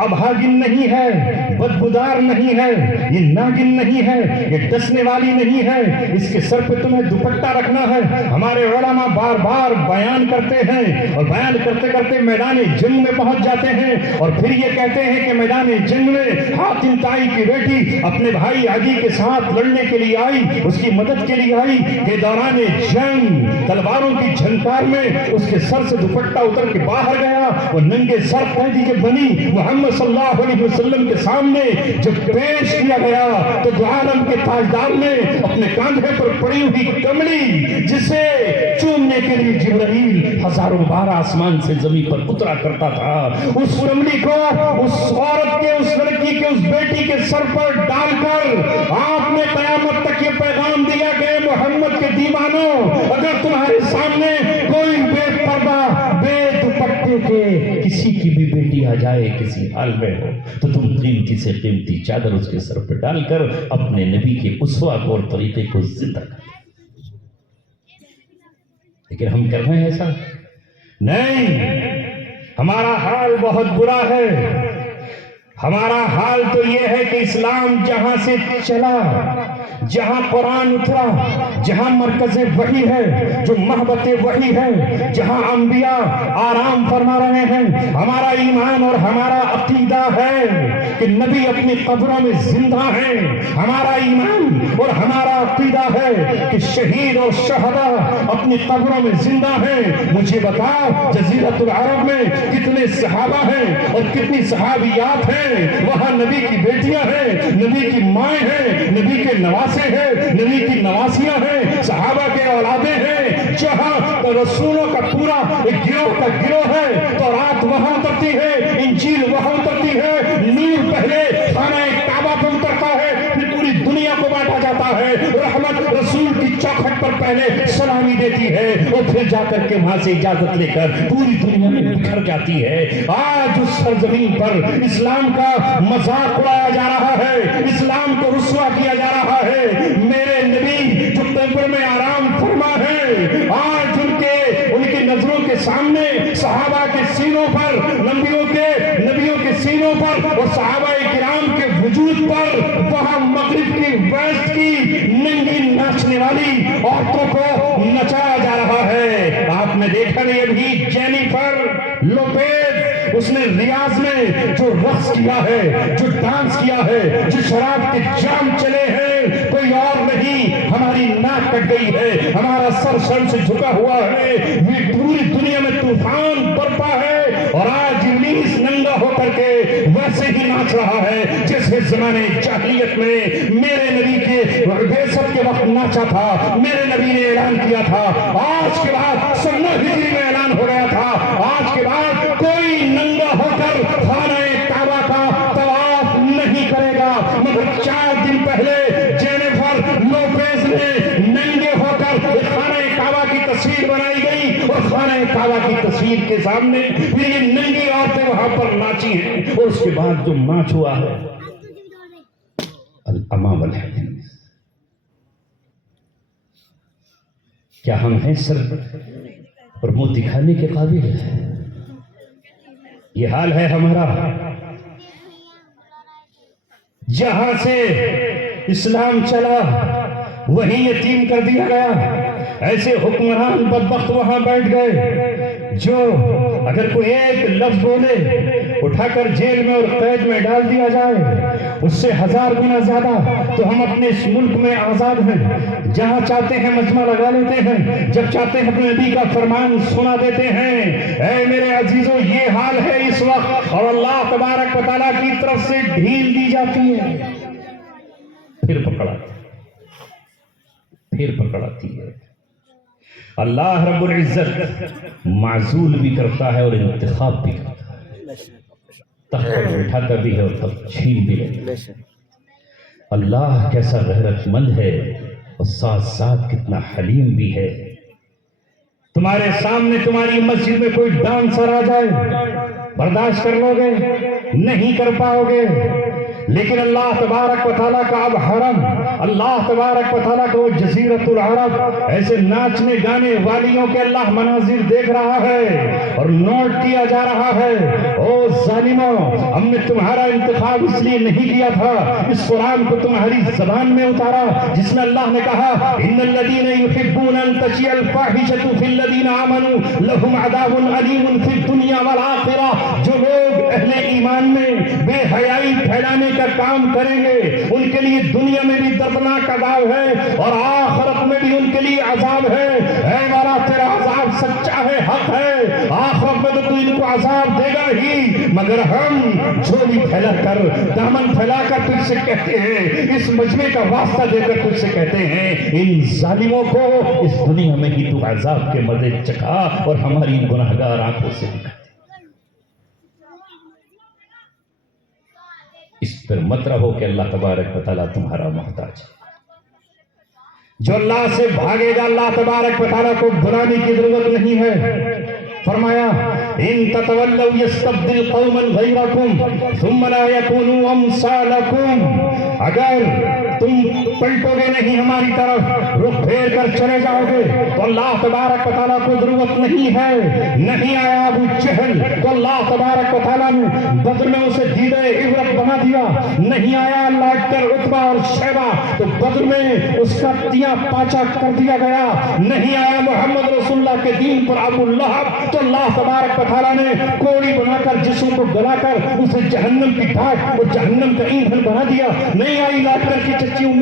ابھاگن نہیں ہے، بدبودار نہیں ہے، یہ ناگن نہیں ہے، یہ ڈسنے والی نہیں ہے، اس کے سر پہ تمہیں دوپٹہ رکھنا ہے. ہمارے علماء بار بار بیان کرتے ہیں اور بیان کرتے کرتے میدان جنگ میں پہنچ جاتے ہیں اور پھر یہ کہتے ہیں کہ میدان جنگ میں حاتم طائی کی بیٹی اپنے بھائی عدی کے ساتھ لڑنے کے لیے آئی، اس کی مدد کے لیے آئی کہ دوران جنگ تلواروں کی جھنکار میں اس کے سر سے دوپٹہ اتر کے باہر گیا. وہ ننگے سر قیدی جب بنی محمد صلی اللہ علیہ وسلم کے سامنے جب پیش کیا گیا تو دو عالم کے تاجدار نے اپنے کاندھے پر پڑی ہوئی کملی جسے چومنے کے لیے جبرائیل ہزاروں بار آسمان سے زمین پر اترا کرتا تھا، اس کملی کو اس عورت کے، اس لڑکی کے، اس بیٹی کے سر پر ڈال کر آپ نے قیامت تک یہ پیغام دیا کہ محمد کے دیوانوں، اگر تمہارے سامنے کوئی بے پردہ، بے دوپٹے کے کسی کی بھی بیٹی آ جائے کسی حال میں ہو تو تم قیمتی سے قیمتی چادر اس کے سر پہ ڈال کر اپنے نبی کے اسوہ کو اور طریقے کو زندہ کر. لیکن ہم کر رہے ہیں ایسا نہیں. ہمارا حال بہت برا ہے. ہمارا حال تو یہ ہے کہ اسلام جہاں سے چلا، جہاں قرآن اترا، جہاں مرکز وحی ہے، جو محبت وحی ہے، جہاں انبیاء آرام فرما رہے ہیں، ہمارا ایمان اور ہمارا عقیدہ ہے کہ نبی اپنی قبروں میں زندہ ہیں. ہمارا ایمان اور ہمارا عقیدہ ہے کہ شہید اور شہداء اپنی قبروں میں زندہ ہیں. مجھے بتاؤ جزیرۃ العرب میں کتنے صحابہ ہیں اور کتنی صحابیات ہیں. وہاں نبی کی بیٹیاں ہیں، نبی کی مائیں ہیں، نبی کے نواسے ہیں، نبی کی نواسیاں ہیں، صحابہ کے اولادیں ہیں. جہاں رسولوں کا پورا ایک گروہ کا گروہ ہے تو رات وہاں اترتی ہے، انجیل وہاں اترتی ہے، نور پہلے خانہ کعبہ پہ اترتا ہے، پھر پوری دنیا کو بانٹا جاتا ہے، رحمت رسول کی چوکھٹ پر پہلے سلامی دیتی ہے اور پھر جا کر کے وہاں سے اجازت لے کر پوری دنیا میں بکھر جاتی ہے۔ آج اس سرزمین پر اسلام کا مذاق اڑایا جا رہا ہے، اسلام کو رسوا کیا جا رہا ہے۔ میرے نبی جو قبر میں آرام فرما ہے، آج ان کی نظروں کے سامنے صحابہ کے سینوں پر، نبیوں کے سینوں پر اور صحابہ کرام کے وجود پر وہاں مغرب کی ویسٹ کی ننگی ناچنے والی عورتوں کو نچایا جا رہا ہے۔ آپ نے دیکھا نہیں ابھی جینیفر لوپیز، اس نے ریاض میں جو رقص کیا ہے، جو ڈانس کیا ہے، جو شراب کے جام چلے ہیں، کوئی اور نہیں، ہماری ناک کٹ گئی ہے، ہمارا سر شرم سے جھکا ہوا ہے، یہ پوری دنیا میں طوفان برپا ہے، اور آج ابلیس ننگا ہو کر کے ویسے ہی ناچ رہا ہے جیسے زمانے جاہلیت میں میرے نبی کے بعثت کے وقت ناچا تھا، میرے نبی نے اعلان کیا تھا۔ آج کے بعد 90 ہجری میں اعلان ہو گیا تھا، آج کے بعد کوئی ننگا ہو کر خانہ کعبہ کا طواف نہیں کرے گا، مگر 4 دن پہلے جینیفر لوپیز نے ننگے ہو کر خانہ کعبہ کی تصویر بنائی گئی، اور خانہ کعبہ کی تصویر کے سامنے پھر یہ ننگی عورتیں وہاں پر ناچی ہیں، اور اس کے بعد جو ناچ ہوا ہے الامام الحدیث، کیا ہم ہیں سر اور منہ دکھانے کے قابل ہے؟ یہ حال ہے ہمارا۔ جہاں سے اسلام چلا وہیں یتیم کر دیا گیا، ایسے حکمران بدبخت وہاں بیٹھ گئے جو اگر کوئی ایک لفظ بولے اٹھا کر جیل میں اور قید میں ڈال دیا جائے، اس سے 1000 گنا زیادہ تو ہم اپنے اس ملک میں آزاد ہیں، جہاں چاہتے ہیں مجمع لگا لیتے ہیں، جب چاہتے ہیں اپنے نبی کا فرمان سنا دیتے ہیں۔ اے میرے عزیزوں، یہ حال ہے اس وقت، اور اللہ تبارک و تعالیٰ کی طرف سے ڈھیل دی جاتی ہے، پھر پکڑاتی ہے۔ اللہ رب العزت معزول بھی کرتا ہے اور انتخاب بھی کرتا ہے، تخت پر بٹھاتا بھی ہے اور تب چھین بھی لیتا ہے۔ اللہ کیسا غیرت مند ہے اور ساتھ ساتھ کتنا حلیم بھی ہے۔ تمہارے سامنے تمہاری مسجد میں کوئی ڈانسر آ جائے، برداشت کر لو گے؟ نہیں کر پاؤ گے۔ لیکن اللہ تبارک و تعالیٰ کا اب حرم، اللہ تبارک و تعالیٰ کا وہ جزیرۃ العرب، ایسے ناچنے گانے والیوں کے اللہ مناظر دیکھ رہا ہے اور نوٹ کیا جا رہا ہے۔ او ظالموں، ہم نے تمہارا انتخاب اس لیے نہیں کیا تھا، اس قرآن کو تمہاری زبان میں اتارا جس میں اللہ نے کہا ان الذین یحبون ان تشیع الفاحشۃ فی الذین آمنوا لہم عذاب علیم فی الدنیا والآخرہ۔ جو لوگ اہل ایمان میں بے حیائی پھیلانے کا کام کریں گے ان کے لیے دنیا میں بھی دردناک عذاب ہے اور آخرت میں بھی ان کے لیے عذاب ہے۔ اے مولا، تیرا عذاب سچا ہے، حق ہے، آخرت میں تو ان کو عذاب دے گا ہی، مگر ہم جھولی پھیلا کر، دامن پھیلا کر تجھ سے کہتے ہیں، اس مجمع کا واسطہ دے کر تجھ سے کہتے ہیں، ان ظالموں کو اس دنیا میں ہی تو عذاب کے مزے چکھا اور ہماری گناہگار آنکھوں سے دکھا۔ اس پر مت رہو کہ اللہ تبارک و تعالیٰ تمہارا محتاج ہے۔ جو اللہ سے بھاگے گا اللہ تبارک و تعالیٰ کو بلانے کی ضرورت نہیں ہے۔ فرمایا ان تتولوا یستبدل قوما غیرکم ثم لا یکونوا امثالکم، اگر تم پلٹو گے نہیں ہماری طرف، رخ پھیر کر چلے جاؤ گے تو اللہ تبارک و تعالیٰ کو ضرورت نہیں ہے۔ نہیں آیا ابو جہل تو اللہ تبارک و تعالیٰ نے بدر میں اسے دیدہ عبرت بنا دیا، نہیں آیا اللہ کر عتبہ اور شیبہ تو بدر میں اس کا تیا پاچا کر دیا گیا، نہیں آیا محمد رسول اللہ کے دین پر ابو لہب تو اللہ تبارک و تعالیٰ نے کوڑی بنا کر جسم کو گلا کر اسے جہنم کی ڈھاک اور جہنم کا ایندھن بنا دیا، نہیں آئی لاٹ کر کی چچی ام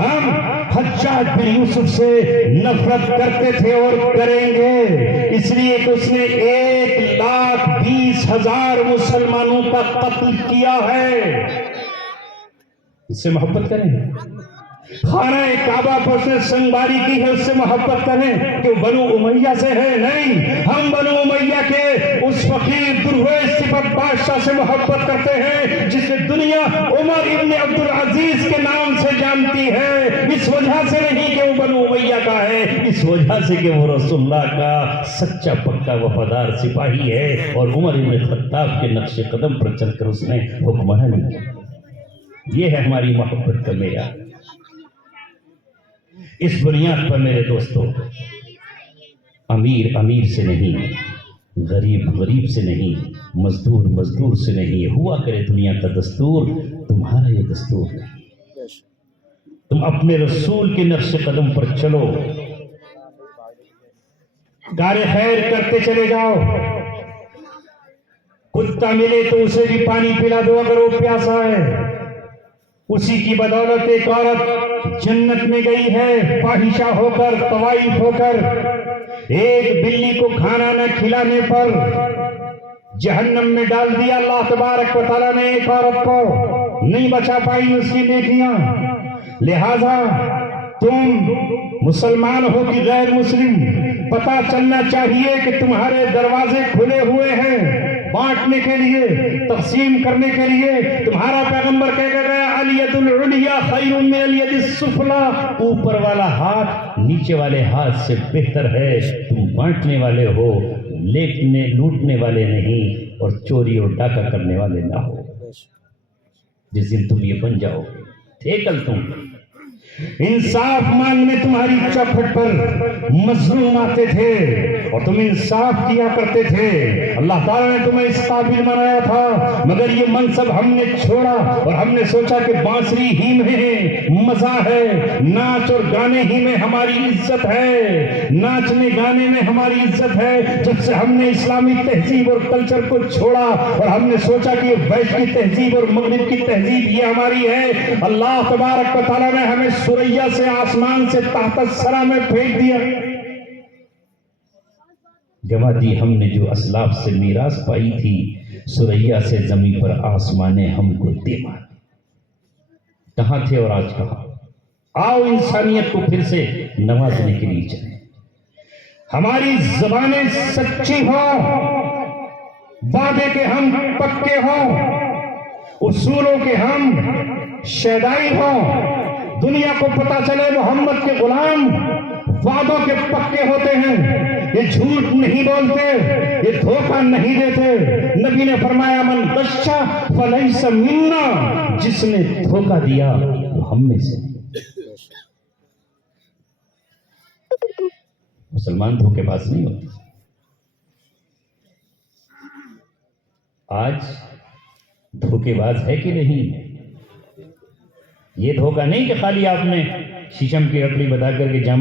ہم حجاج بن یوسف سے نفرت کرتے تھے اور کریں گے، اس لیے کہ اس نے 1,20,000 مسلمانوں کا قتل کیا ہے۔ اس سے محبت کریں، خانہ کعبہ پر اس نے سنگباری کی ہے، اس سے محبت کریں کہ وہ بنو امیہ سے ہے؟ نہیں، ہم بنو امیہ کے اس فقیر درویش صفت بادشاہ سے محبت کرتے ہیں جسے دنیا عمر ابن عبدالعزیز کے نام سے جانتی ہے، اس وجہ سے نہیں کہ وہ بنو امیہ کا ہے، اس وجہ سے کہ وہ رسول اللہ کا سچا پکا وفادار سپاہی ہے اور عمر ابن خطاب کے نقش قدم پر چل کر اس نے حکمرانی کی۔ یہ ہے ہماری محبت کا معیار۔ اس بنیاد پر میرے دوستو، امیر امیر سے نہیں، غریب غریب سے نہیں، مزدور مزدور سے نہیں، ہوا کرے دنیا کا دستور، تمہارا یہ دستور نہیں۔ تم اپنے رسول کے نقش قدم پر چلو، کار خیر کرتے چلے جاؤ، کتا ملے تو اسے بھی پانی پلا دو اگر وہ پیاسا ہے۔ اسی کی بدولت ایک عورت جنت میں گئی ہے، فاحشہ ہو کر، طوائف ہو کر، ایک بلی کو کھانا نہ کھلانے پر جہنم میں ڈال دیا اللہ تبارک و تعالیٰ نے۔ ایک عورت کو نہیں بچا پائی اس کی نیکیاں۔ لہذا تم مسلمان ہو کہ غیر مسلم، پتہ چلنا چاہیے کہ تمہارے دروازے کھلے ہوئے ہیں بانٹنے کے لیے، تقسیم کرنے کے لیے۔ تمہارا پیغمبر کہہ کر گیا الید العلیٰ خیر من الید السفلیٰ، اوپر والا ہاتھ نیچے والے ہاتھ سے بہتر ہے۔ تم بانٹنے والے ہو، لوٹنے والے نہیں، اور چوری اور ڈاکہ کرنے والے نہ ہو۔ جس دن تم یہ بن جاؤ گے، تھے کل تم انصاف مانگنے تمہاری چوکھٹ پر مظلوم آتے تھے اور تم انصاف کیا کرتے تھے، اللہ تعالیٰ نے تمہیں اس قابل بنایا تھا، مگر یہ منصب ہم نے چھوڑا اور ہم نے سوچا کہ بانسری ہی میں مزہ ہے، ناچ اور گانے ہی میں ہماری عزت ہے، ناچنے گانے میں ہماری عزت ہے۔ جب سے ہم نے اسلامی تہذیب اور کلچر کو چھوڑا اور ہم نے سوچا کہ ویشی تہذیب اور مغرب کی تہذیب یہ ہماری ہے، اللہ تبارک و تعالیٰ نے ہمیں سریا سے آسمان سے تحت الثری میں پھینک دیا۔ جماعتی ہم نے جو اسلاف سے میراث پائی تھی، سریا سے زمین پر آسمانے ہم کو دے مار۔ کہاں تھے اور آج کہاں؟ آؤ انسانیت کو پھر سے نوازنے کے لیے چلیں۔ ہماری زبانیں سچی ہوں، وعدے کے ہم پکے ہوں، اصولوں کے ہم شیدائی ہوں، دنیا کو پتا چلے محمد کے غلام وعدوں کے پکے ہوتے ہیں، یہ جھوٹ نہیں بولتے، یہ دھوکہ نہیں دیتے۔ نبی نے فرمایا من غش فلیس منا، جس نے دھوکہ دیا وہ ہم میں سے نہیں۔ مسلمان دھوکے باز نہیں ہوتے۔ آج دھوکے باز ہے کہ نہیں؟ یہ دھوکہ نہیں کہ خالی آپ نے شیشم کی لکڑی بتا کر کے جام